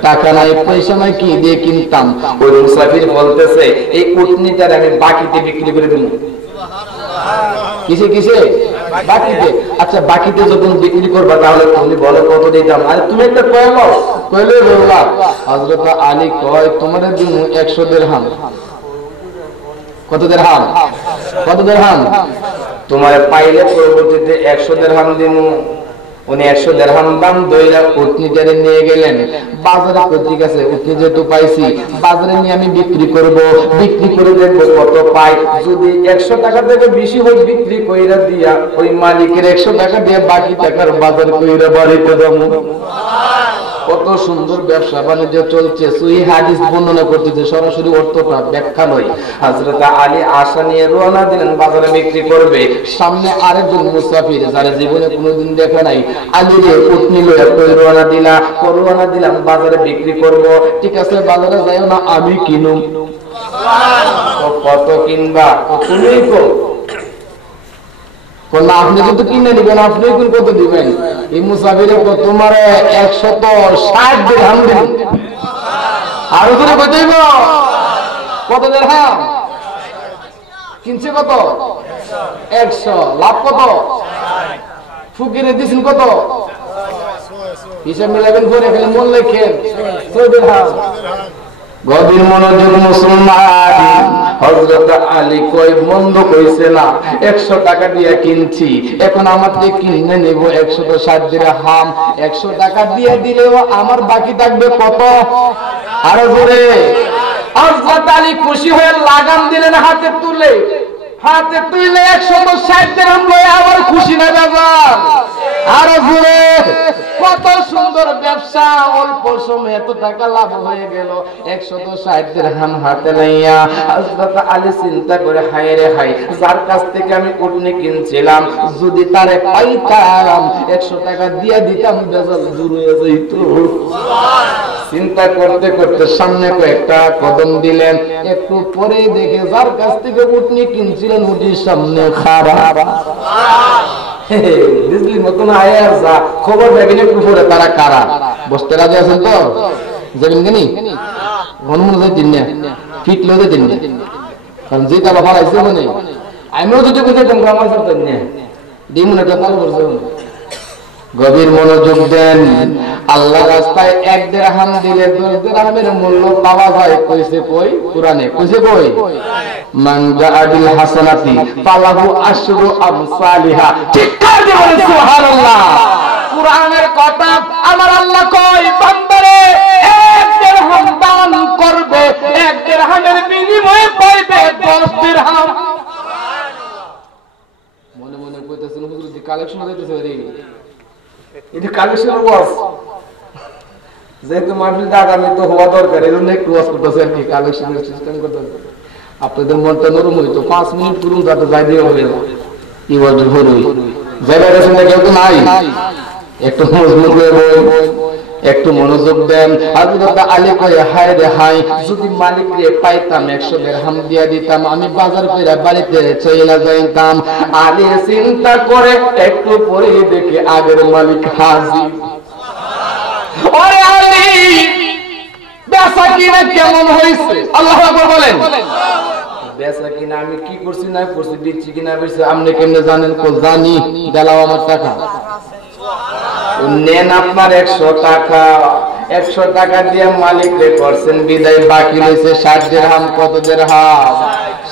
টাকা নাই, পয়সা নাই, কি দিয়ে কিনতাম? ওই মুসাফির বলতেছে, এই উটনিটার আমি বাকিতে বিক্রি করে দেব। কিসে কিসে? বাকিতে। আচ্ছা, বাকিতে যখন বিক্রি করবা তাহলে তুমি বলো কত দিতাম? আর তুমি একটা কইলে বললা। হযরত আলী কয়, তোমাদের জন্য 100 দিরহাম। কত দিরহাম? কত দিরহাম? তোমার পাইলে পরবর্তীতে 100 দিরহাম দিমু। উনি 100 দিরহাম দাম দইরা উটনিটারে নিয়ে গেলেন বাজারে। ঠিক আছে, উটনি যেহেতু পাইছি, বাজারে নিয়ে আমি বিক্রি করব, বিক্রি করে দেখবো কত পাই। যদি 100 টাকা থেকে বেশি হয় বিক্রি কইরা দিয়া ওই মালিকের 100 টাকা দিয়ে বাকি টাকার বাজার কইরা বাড়িতে দেবো। কত সুন্দর ব্যবসা বাণিজ্য চলছে। সহিহ হাদিস বর্ণনা করতেছে, সরাসরি অর্থটা ব্যাখ্যা নয়। হযরত আলী আশা নিয়ে রওনা দিলেন বাজারে বিক্রি করবে। সামনে আরেকজন মুসাফির যারা জীবনে কোনোদিন দেখে নাই, আলী রে উটনি লইয়া কই রওনা দিলাম বাজারে বিক্রি করব। ঠিক আছে, বাজারে যাইও না, আমি কিনুম। কত কিনবা? তুমিই কো না, আপনি কিন্তু কিনে নিবেন, আপনি কত দিবেন? এই মুসাফিরে তোমার 160 দিরহাম দিন। আরো ধরে কইতেইব কত দিরহাম কিনছে? কত? 100। লাভ কত? ফুকিরে দিছেন কত? হিসাব মিলাবেন করে ফেলে মন লেখেন 6 দিরহাম। গভীর মনোযোগ মুসলমান। হযরত আলী কই মন্দ কইছে না, 100 টাকা দিয়ে কিনছি, এখন আমার থেকে কিনে নেব 160 দিরহাম। 100 টাকা দিয়ে দিলেও আমার বাকি থাকবে কত? আরো জোরে। হযরত আলী খুশি হয়ে লাগাম দিলেন হাতে তুলে 160 দিরহাম লয়ে আবার খুশি না বাজার। আরো জোরে। কত সুন্দর ব্যবসা, অল্প সময়ে এত টাকা লাভ হয়ে গেল। 160 দিরহাম হাতে লইয়া হযরত আলী চিন্তা করে, হায় রে হায়, যার কাছ থেকে আমি উটনি কিনছিলাম যদি তারে পাইতাম 100 টাকা দিয়ে দিতাম, বেজাল দূর হয়ে যেত। চিন্তা করতে করতে সামনে কয়েকটা কদম দিলেন। একটু পরেই দেখে যার কাছ থেকে উটনি কিনছিলেন উটির সামনে খারাপ। বিজলির মতন আয়ার যা খবর দেবেন একটু পরে তারা কারা। বসতে রাজি আছেন তো? যাবেন কেনি? হনুমান দিন না, ফিটলেও দিন না, কারণ যে তারা ফালাইছে মানে আমিও যদি বুঝে তোমরা আমার সাথে দিন না চালু করছে। গভীর মনোযোগ দেন। আল্লাহ রাস্তায় 1 দিরহাম দিলে 10 দিরহামের মূল্য পাওয়া যায়। কইছে কই? কোরআনে কইছে কই? মান জাআ বিল হাসানাতি ফালাহু আশরু আমসালিহা। ঠিক করে বলেন সুবহানাল্লাহ। কোরআনের কথা। আমার আল্লাহ কই বান্দারে 1 দিরহাম দান করবে, 1 দিরহামের বিনিময়ে পাইবে 10 দিরহাম। মনে মনে কইতেছেন হুজুর দি কালেকশন হইতেছে রে, এটা কালেকশনের ওয়াজ। যেহেতু মাহফিলটা আগামী তো হওয়া দরকার, এই জন্য একটু ওয়াজ করতেছে আর কি, কালেকশনের সিস্টেম করতেছে। আপনাদের মনটা নরম হইতো, 5 মিনিট পুরুন যাতে যাই দিয়ে হবে না। কি বলতে হরুই জায়গা গেছেন না, কেউ তো নাই। একটু মজবুত হয়ে বল, একটু মনোযোগ দেন। হযরত আলী কয়, হায় রে হায়, যদি মালিককে পাইতাম 100 দিরহাম দিয়া দিতাম, আমি বাজার কইরা বাড়িতে চইলা যাইতাম। আলী চিন্তা করে একটু পরে দেখে আগের মালিক হাজির। ওরে আলী, বেচা কিনা কেমন হইছে? আল্লাহু আকবার বলেন। বেচা কিনা আমি কি করছি না করছি, দিচ্ছি কিনা বেচছি, আপনি কেমনে জানেন? কো জানি, দালাও আমার টাকা নেন আপনার 100 টাকা। 100 টাকা দিয়ে মালিক রে করছেন বিদায়, বাকি রয়েছে 60 দিরহাম। কত দিরহাম?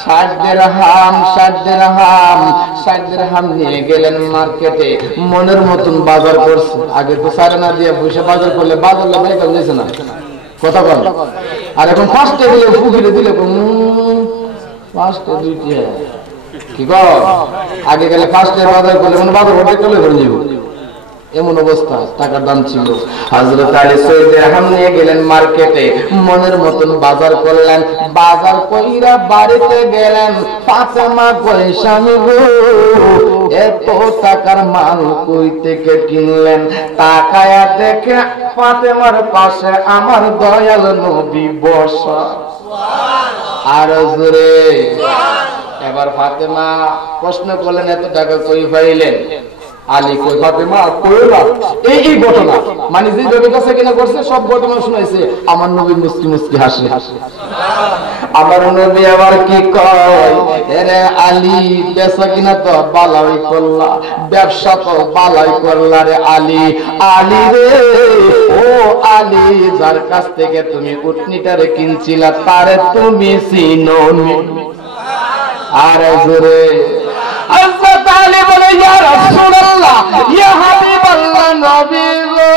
60 দিরহাম। 60 দিরহাম। 60 দিরহাম নিয়ে গেলেন মার্কেটে, মনের মতন বাজার করছে। আগে তো সারা না দিয়ে বসে বাজার করলে বাজার লাগে কেউ নিয়েছে না, কথা বল। আর এখন ফার্স্টে দিলে ফুকিরে দিলে ফার্স্টে 2টি কি কর। আগে গেলে ফার্স্টে বাজার করলে মানে বাজার করতে চলে ধরে নিব, এমন অবস্থা। টাকার দাম ছিল। হযরত আলী 6 দিরহাম নিয়ে গেলেন মার্কেটে, মনের মতন বাজার করলেন। বাজার কইরা বাড়িতে গেলেন। ফাতেমা কই, স্বামী গো, এত টাকার মাল কই থেকে কিনলেন? তাকায়া দেখে ফাতেমার পাশে আমার দয়াল নবী বসা। আর জোরে। এবার ফাতেমা প্রশ্ন করলেন, এত টাকা কই পাইলেন? আলী কই, ফাতেমা কই না। এই ঘটনা মানে যে নবীর কাছে কিনা করছে সব ঘটনা শুনাইছে। আমার নবী মুস্কি মুস্কি হাসে। আমার নবী আবার কি কয়, এরে আলী, বেচা কিনা তো বালাই করলা, ব্যবসা তো বালাই করলা রে আলী। আলী রে, ও আলী, যার কাছ থেকে তুমি উটনিটারে কিনছিলা তারে তুমি চিনো নি? আর জোরে। আলী বলে ইয়া রাসূলুল্লাহ ইয়া হাবিবাল্লাহ নবী গো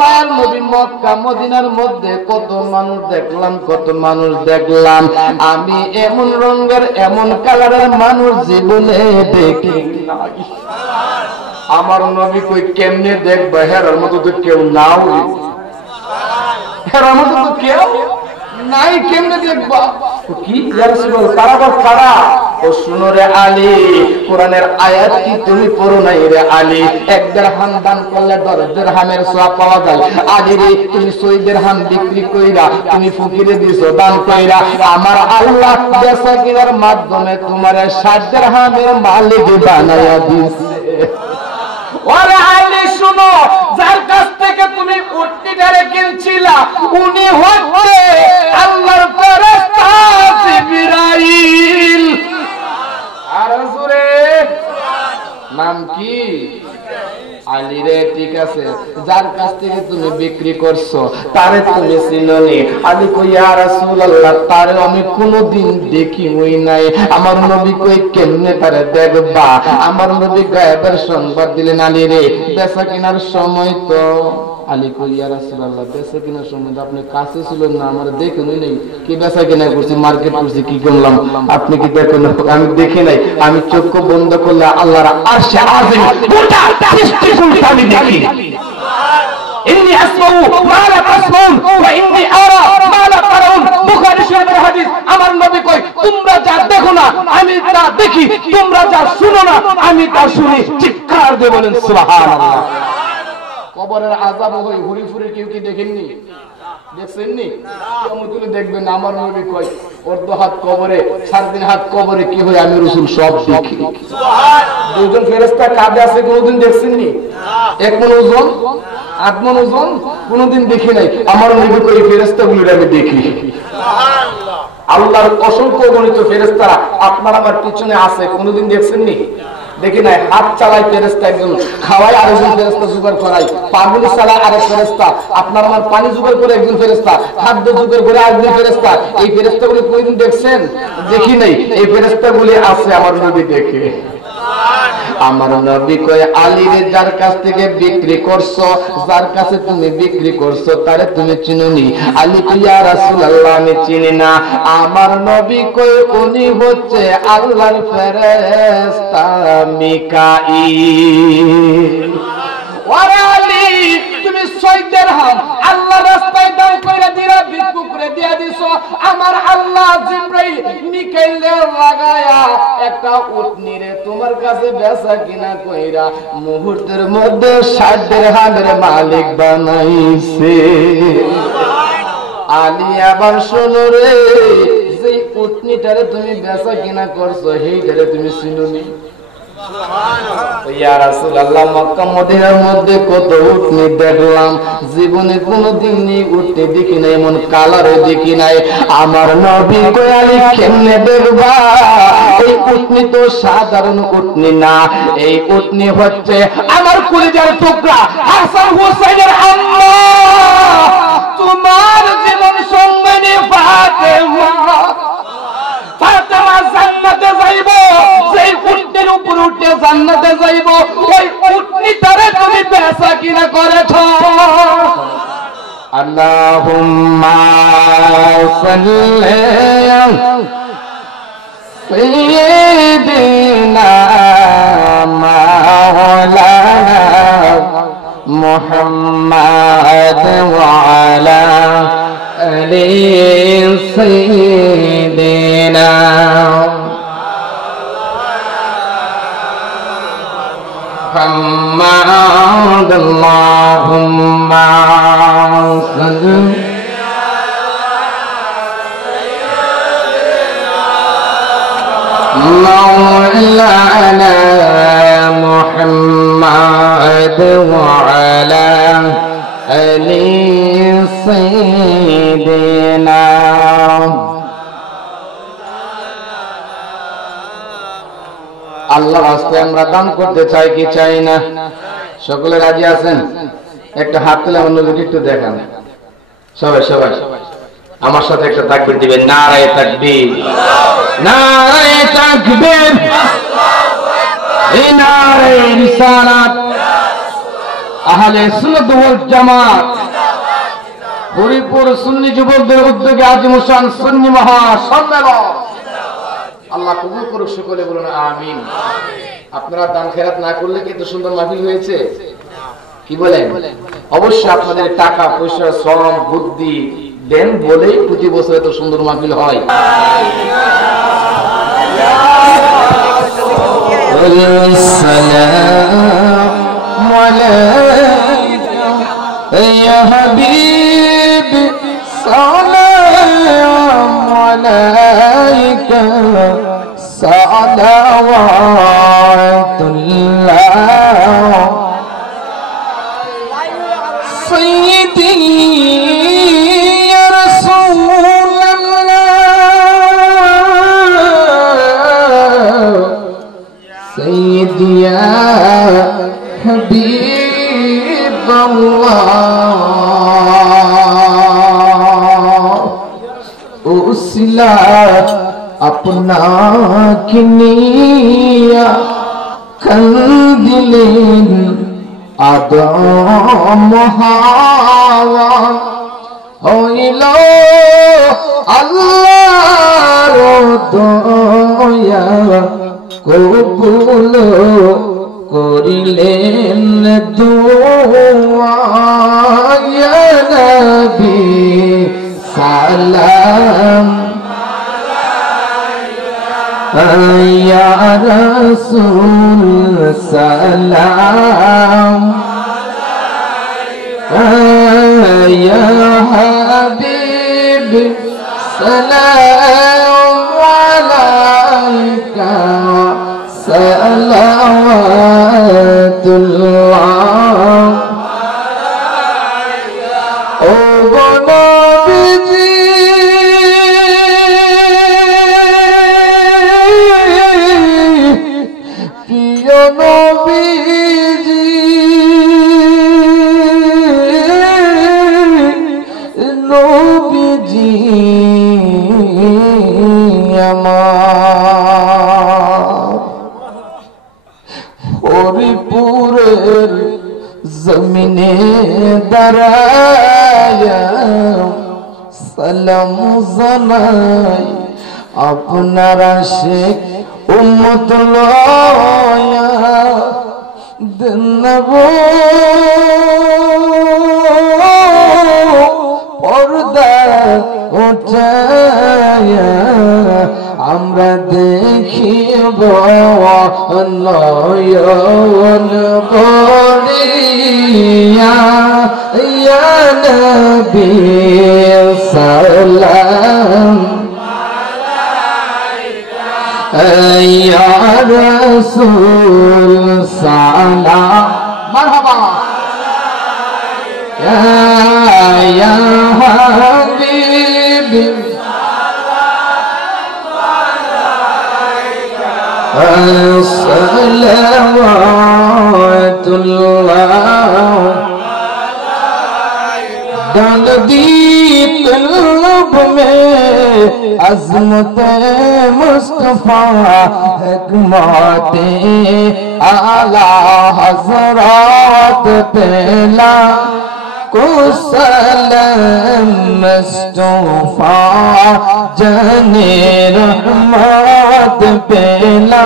মায়ার নবী মক্কা মদিনার মধ্যে কত মানুষ দেখলাম আমি এমন রঙের এমন কালারের মানুষ জীবনে দেখি নাই। আমার নবী কই কেমনে দেখবা হেরার মতো তো কেউ নাও, হেরার মতো তো কেউ নাই, কেমনে দেখবা? কি ইয়া রাসূলুল্লাহ কারাবার কারা? ও শুনো রে আলী, কোরআনের আয়াত কি তুমি পড়ো নাই রে আলী? 1 দিরহাম দান করলে 10 দিরহামের সওয়াব পাওয়া যায়। আলী রে তুমি 6 দিরহাম বিক্রি কইরা তুমি ফকিরে দিছো দান কইরা, আমার আল্লাহ বেচা কিনার মাধ্যমে তোমারে 60 দিরহামের মালিক বানায়া দিছে। ওরে আলী শুনো, যার কাছ থেকে তুমি উটনিটারে কিনছিলা উনি হচ্ছে আল্লাহর ফেরেশতা জিবরাইল। আর জোরে নাম কি? আলী রে, ঠিক আছে, যার কাছ থেকে তুমি বিক্রি করছো তারে তুমি চিনোনি? আলী কই ইয়া রাসূলুল্লাহ তারে আমি কোনোদিন দেখি হই নাই। আমার নবী কই কেমনে তারে দেখবা? আমার নবী গায়েবের সংবাদ দিলেন আলী রে বেচা কেনার সময় তো। আলী কই ইয়া রাসূলুল্লাহ বেচা কেনার সময় তো আপনি কাছে ছিলেন না, আমার দেখেনই নাই। কি বেচা কেনা করছি, মার্কেট করছি, কি করলাম আপনি কি দেখেন? আমি দেখি নাই। আমি চোখ বন্ধ করলে আল্লাহর আরশে আজিম গোটা সৃষ্টিকুলটা আমি দেখি। ইন্নী আসমাউ মা লা তাসমাউন ওয়া ইন্নী আরা মা লা তারাউন। বুখারী শরীফের হাদিস। আমার নবী কই তোমরা যা দেখো না আমি তা দেখি, তোমরা যা শুনো না আমি তা শুনি। চিৎকার দিয়ে বলেন সুবহানাল্লাহ। কবরের আযাব হয় ঘুরি ফুরি কেউ কি দেখেননি? দেখছেননি? কিয়ামতে দেখবেন আমার নবী কই অর্ধ হাত কবরে 4 হাত কবরে কি হয় আমি রাসূল সব দেখি। সুবহানাল্লাহ। দুজন ফেরেশতা কাঁধে আছে কোনদিন দেখছেননি? এক মন ওজন 8 মন ওজন কোনদিন দেখি নাই। আমার নবী কই ফেরেশতাগুলো আমি দেখি। সুবহানাল্লাহ। আল্লাহর অসংখ্য গণিত ফেরেশতারা আপনার আমার পিছনে আছে, কোনদিন দেখছেননি? দেখি নাই। হাত চালায় ফেরেশতা একজন, খাওয়ায় আরেকজন ফেরেশতা, জোগাড় করায় পানি চালায় আরেক ফেরেশতা, আপনার আমার পানি জোগাড় করে একজন ফেরেশতা, খাদ্য জোগাড় করে আরেকজন ফেরেশতা। এই ফেরেশতাগুলি কোনদিন দেখছেন? দেখি নাই। এই ফেরেশতাগুলি আছে আমার নবী দেখে। আমার নবী কয় আলী রে যার কাছ থেকে বিক্রি করছো, যার কাছে তুমি বিক্রি করছো তারে তুমি চিনোনি? আলী কয় ইয়া রাসূলুল্লাহ আমি চিনি না। আমার নবী কয় উনি হচ্ছে আল্লাহর ফেরেশতা মিকাঈল। ওরে আলী তুমি 6 দিরহাম আল্লাহর রাস্তায় দান করে দিরা ভিক্ষুক করে দিয়া দিছো। আমার আল্লাহ জিবরাইল মিকাইলে লাগায়া একটা উটনি রে তোমার কাছে বেচা কিনা কইরা মুহূর্তের মধ্যে 60 দিরহামের মালিক বানাইছে। আলী আবার শোনো রে, যে উটনিটারে তুমি বেচা কিনা করছো সেইটারে তুমি চিনোনি? ইয়া রাসূলুল্লাহ মক্কা মদিনার মধ্যে কত উটনি দেখলাম, জীবনে কোনোদিন উটনি দেখি নাই, এমন কালারও দেখি নাই। আমার নবী কয় আলী কেমনে দেখবা? এই উটনি তো সাধারণ উটনি না, এই উটনি হচ্ছে আমার কলিজার টুকরা হাসান হুসাইনের আম্মা, তোমার জীবন সঙ্গিনী ফাতেমা। ফাতেমা জান্নাতে যাইব, সেই উটনির উপর উঠে জান্নাতে যাইব। ওই উটনিটারে তুমি বেচা কিনা করেছো। আল্লাহুম্মা সাল্লি সাইয়্যিদিনা মাওলানা মুহাম্মাদ ওয়া আলা আলি সাইয়্যিদিনা محمد اللهم صل مولانا محمد وعلى آل سيدنا আল্লাহর রাস্তে আমরা দান করতে চাই কি চাই না? সকলে রাজি আছেন? একটা হাত তুলে আমার নবীকে একটু দেখান। সবাই সবাই আমার সাথে একটা তাকবীর দিবেন, নারায়ে তাকবীর, নারায়ে তাকবীর, নারায়ে রিসালাত। আহলে সুন্নাত ওয়াল জামাত হরিপুর সুন্নি যুবকদের উদ্যোগে আজিমুশান সুন্নি মহাসম্মেলন আল্লাহ কবুল করুক, সকলে বলুন আমিন। আপনারা দান খেরাত না করলে কি এত সুন্দর মাহফিল হয়েছে? কি বলেন? অবশ্যই আপনাদের টাকা পয়সা শ্রম বুদ্ধি দেন বলেই প্রতি বছর এত সুন্দর মাহফিল হয়। আসসালামু আলাইকা ইয়া হাবিব, সালামু আলাইকা সালাওয়াতুল্লাহ সাইয়্যিদি ইয়া রাসূলুল্লাহ, সাইয়্যিদি ইয়া হাবিবাল্লাহ। উসিলা আপনাকে নিয়া কান্দিলেন আদম হাওয়া, হইল আল্লাহর দয়া কবুল করিলেন দুআ। ইয়া নবী সালাম, ইয়া রাসূল সালাম, ইয়া হাবিব সালাম আলাইকা সালাওয়াতুল্লাহ। ও নবীজি প্রিয় নবীজি, নবীজি আমার হরিপুরের জমিনে দাঁড়ায়া সালাম জানাই আপনারা শেখ উম্মত লয়া দেনব পর্দা উঠায়া আমরা দেখিব নয়ন ভরিয়া। ইয়া নবী সালাম ইয়া রাসূল সালাম, মারহাবা ইয়া হাবিব সালাওয়াতুল্লাহ। डाल दी कल्ब में अज़मत मुस्तफा, हिकमत आला हज़रात पहला को सलाम मुस्तफा जाने रहमत पहला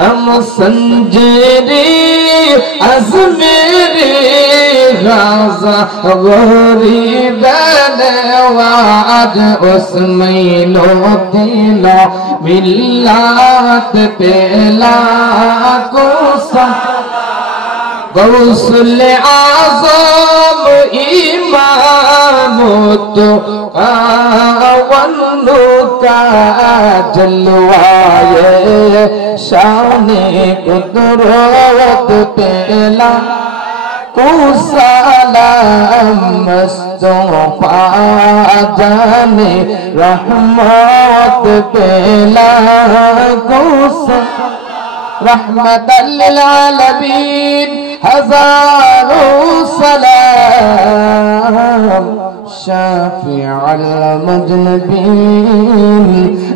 हम संजरे अज़मेरे गाज़ा गोरी बनवाद उसमें लोतीला मिल्लात पेला को गौसुल आज़म इमाम तो वन्नु का जलवाए शाने कुदरत पेला को सलाम मुस्तफा जाने रहमत पेला को रहमतल लिल आलमीन हज़ारों सलाम। شافع المذنبين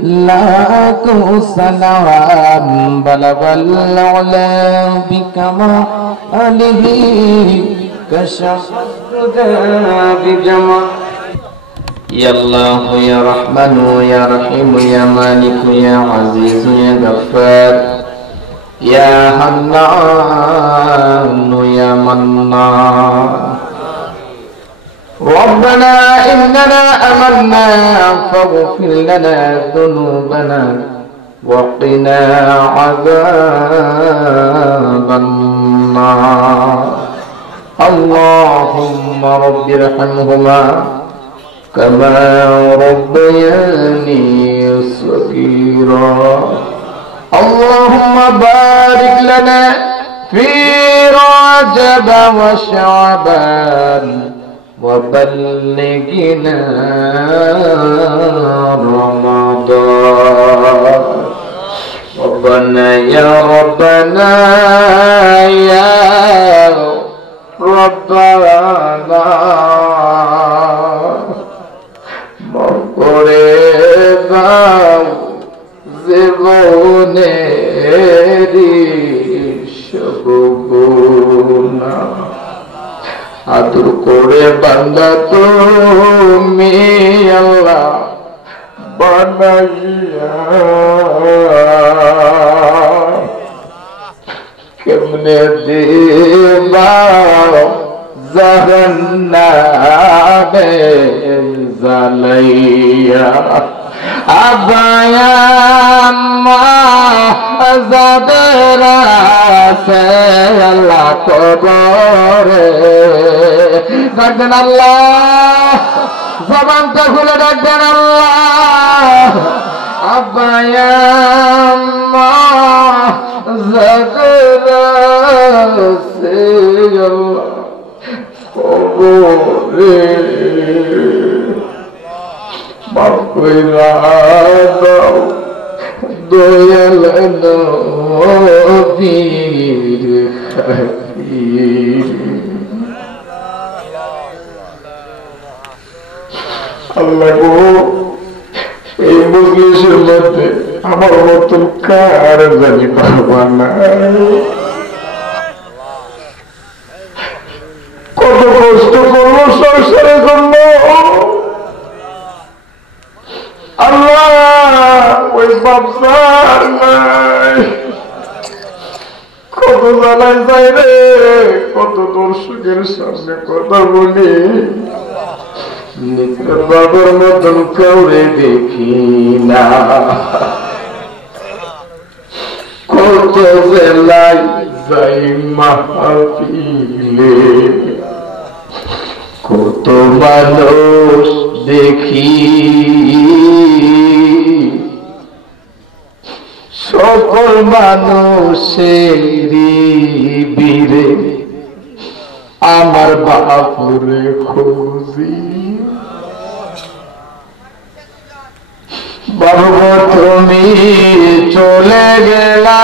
لك سلام بلغ العلا بكماله كشف بجمال يا الله يا رحمن يا رحيم يا مالك يا عزيز يا غفار يا حنان يا منان ربنا إننا آمنا فاغفر لنا ذنوبنا وقنا عذاب النار اللهم رب ارحمهما كما ربياني صغيرا اللهم بارك لنا في رجب وشعبان وبلغنا رمضان ربنا يا ربنا يا ربنا মরে দাও জীবনেরি সব গুনাহ আদর করে বান্দা তুমি আল্লাহ বানাইয়া কেমনে দিবা জাহান্নামে জালাইয়া আবায়া মা যাদের আছে আল্লাহ কবরে ডাকবেন আল্লাহ জবানটা খুলে ডাকবেন আল্লাহ আবায়া মা যাদের আছে আল্লাহ কবরে মাফ কইরা দাও দয়াল নবীর খাতির আল্লাহ গো এই মজলিসের মধ্যে আমার মতন কার জানি বাবা নাই কত কষ্ট করলো সংসারের জন্য আল্লাহ ওই বাপসার নাই কত জানাই যায় রে কত দর্শকের সামনে কথা বলি নিজের বাবার মতন কাউরে দেখি না কত জেলায় যাই মাহফিলে কত মানুষ দেখি সকল মানুষেরই বীরে আমার বাপুরে খুঁজি বাবু তুমি চলে গেলা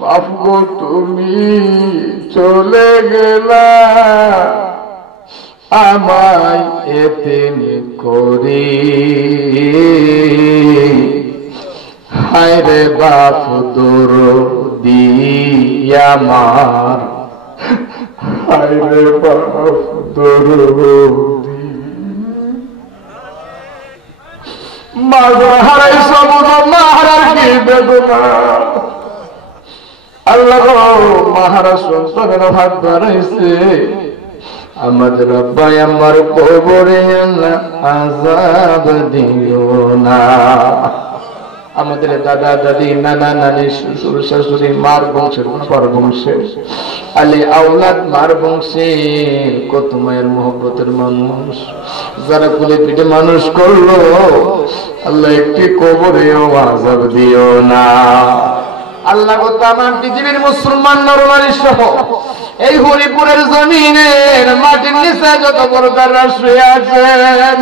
বাবু তুমি চলে গেলা আমায় এতিম করে হায় রে বাপ দরদি আমার হায় রে বাপ দরদি মা হারাই সব মা হারার কি বেদনা আল্লাহ মাহারা সন্তানের ভাগ বাড়াইছে আমাদের আব্বাই আমার কবরে আল্লাহ আযাব দিও না আমাদের দাদা দাদি নানা নানি শ্বশুর শাশুড়ি মার বংশের পর বংশে আলে আওলাদ মার বংশে কত মায়ের মহব্বতের মানুষ যারা কোলে পিঠে মানুষ করলো আল্লাহ একটি কবরেও আযাব দিও না আল্লাহ গো তাম পৃথিবীর মুসলমান নরনারী সহ এই হরিপুরের জমিনের মাটির নিচে যত বড় তারা শুয়ে আছেন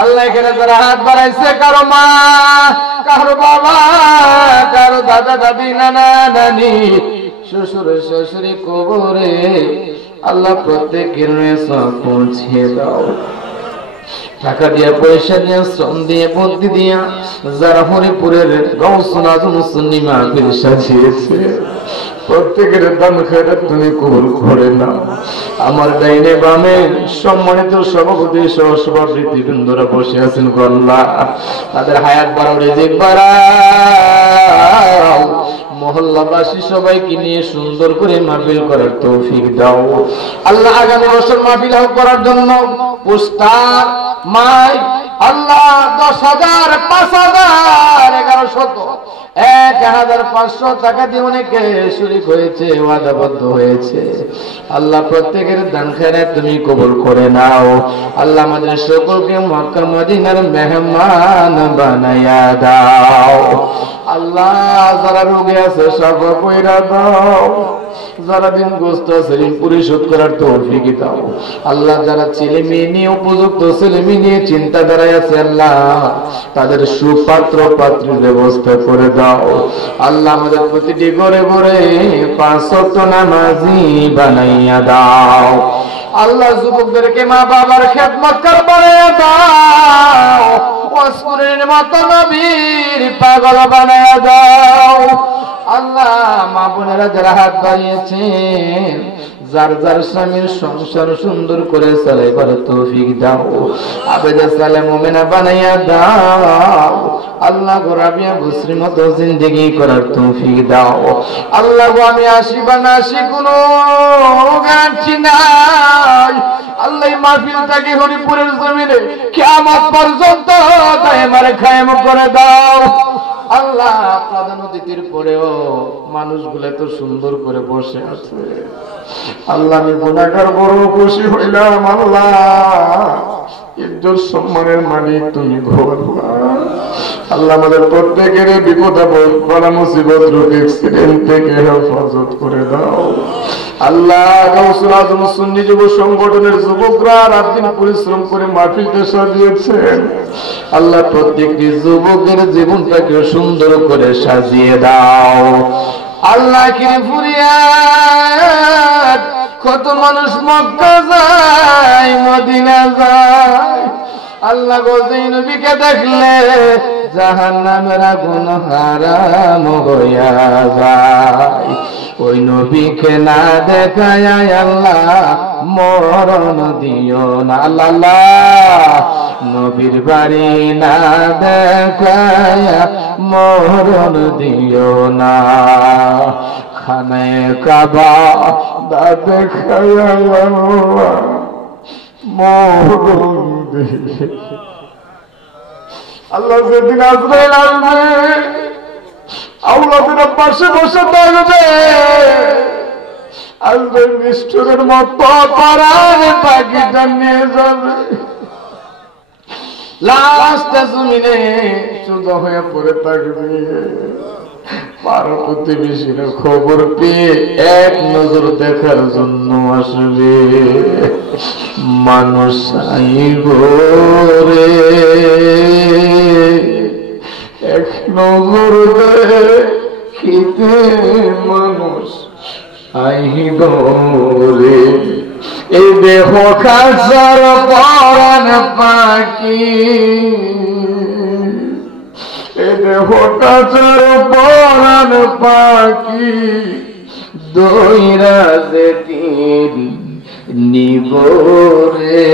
আল্লাহ এখানে যারা হাত বাড়াইছে কারো মা কারো বাবা কারো দাদা দাদি নানা নানি শ্বশুর শাশুড়ি কবরে আল্লাহ প্রত্যেকের সব পৌঁছে দাও। টাকা দিয়া, পয়সা দিয়া, শ্রম দিয়ে, বুদ্ধি দিয়া যারা হরিপুরের গৌসুল আজম সুন্নি মাহফিল সাজিয়েছে প্রত্যেকের দান খয়রাত তুমি কবুল করে নাও। আমার ডাইনে বামে সম্মানিত সভাপতি সহ সভাপতি বৃন্দরা বসে আছেন, আল্লাহ তাদের হায়াত বাড়াও, রিজিক বাড়াও। মহল্লাবাসী সবাইকে নিয়ে সুন্দর করে মাহফিল করার তৌফিক দাও আল্লাহ। আগামী বছর মাহফিল করার জন্য পোস্টার, মাইক আল্লাহ 10,000, 5,000, 1100, 1,500 টাকা দিয়ে অনেকে শরীক হয়েছে, ওয়াদাবদ্ধ হয়েছে। আল্লাহ প্রত্যেকের দান খয়রাত তুমি কবুল করে নাও আল্লাহ। আমাদের সকলকে মক্কা মদিনার মেহমান বানায়া দাও আল্লাহ। যারা রোগে আছে সাফা কইরা দাও, যারা ঋণগ্রস্ত আছে ঋণ পরিশোধ করার তৌফিক দাও আল্লাহ। যারা ছেলে মেয়ে নিয়ে, উপযুক্ত ছেলে মেয়ে নিয়ে চিন্তাধারায় আছে আল্লাহ, তাদের সুপাত্র পাত্রীর ব্যবস্থা করে দাও আল্লাহ। আমাদের প্রতিটি ঘরে ঘরে 5 ওয়াক্ত নামাজি বানাইয়া দাও আল্লাহ। যুবকদেরকে মা বাবার খেদমত কর বানাইয়া দাও। ওয়াসকুরের মতো নবীর পাগল বানাইয়া দাও আল্লাহ। মা বোনেরা যারা হাত বাড়িয়েছেন, যার যার স্বামীর সংসার সুন্দর করে চালাইবার তৌফিক দাও। আবেদা সালে মুমিনা বানাইয়া দাও আল্লাহ। গো রাবিয়া বুসরির মতো জিন্দেগি করার তৌফিক দাও আল্লাহ। গো আমি আসি বা না আসি কোনো গ্যারান্টি নাই আল্লাহ। এই মাহফিলটাকে হরিপুরের জমিনে কিয়ামত পর্যন্ত কায়েমারে কায়েম করে দাও আল্লাহ। প্রধান অতিথির পরেও মানুষগুলো এত সুন্দর করে বসে আছে আল্লাহ। আমি গুনাহগার বড় খুশি হইলাম আল্লাহ। ইজ্জত সম্মানের মালিক তুমি আল্লাহ। আমাদের প্রত্যেকের বিপদ আপদ, বালা মুসিবত, রোগ, অ্যাক্সিডেন্ট থেকে হেফাজত করে দাও আল্লাহ। গৌসুল আজম সুন্নি যুব সংগঠনের যুবকরা রাত দিন পরিশ্রম করে মাহফিলটা সাজিয়েছেন আল্লাহ। প্রত্যেকটি যুবকের জীবনটাকে সুন্দর করে সাজিয়ে দাও আল্লাহ। কিরিফুরিয়াত কত মানুষ মক্কা যায়, মদিনা যায় আল্লাহ। গো যেই নবীকে দেখলে জাহান্নামের আগুন হারাম হইয়া যায়, ওই নবীকে না দেখায় আল্লাহ মরণ দিও না আল্লাহ। নবীর বাড়ি না দেখায় মরণ দিও না। খানায়ে কাবা না দেখায় আল্লাহ মরণ দিও আল্লাহ। যেদিন আজরাইল আসবে আওলাদের পাশে বসে থাকবে, আজরাইল নিষ্ঠুরের মতো পারার পাখিটা নিয়ে যাবে। লাস্টে জমিনে সোজা হয়ে পড়ে থাকবে। পাড়া প্রতিবেশীরা খবর পেয়ে এক নজর দেখার জন্য আসবে। মানুষ আইব রে এক নজর দেখিতে, মানুষ আইব রে। এই দেহ খাসার পরাণ পাখি, এই দেহ খাসার পরাণ পাখি দইরা যেদিন নিব রে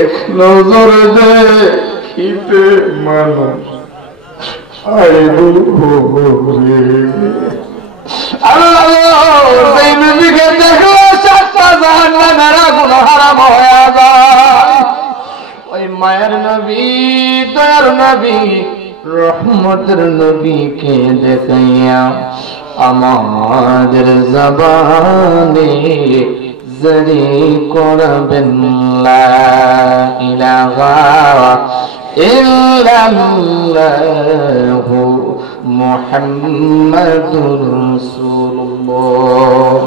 এক নজর দেখিতে, মানুষ আইব রে। আল্লাহ সেই নবীকে দেখলে সাতটা জাহান্নামের আগুন হারাম হয়ে যায়। ওই মায়ের নবী, দয়ার নবী, রহমতের নবীকে দেখাইয়া আমাদের জবানে জারি করাবেন লা ইলাহা ইল্লাল্লাহু মুহাম্মাদুর রাসূলুল্লাহ।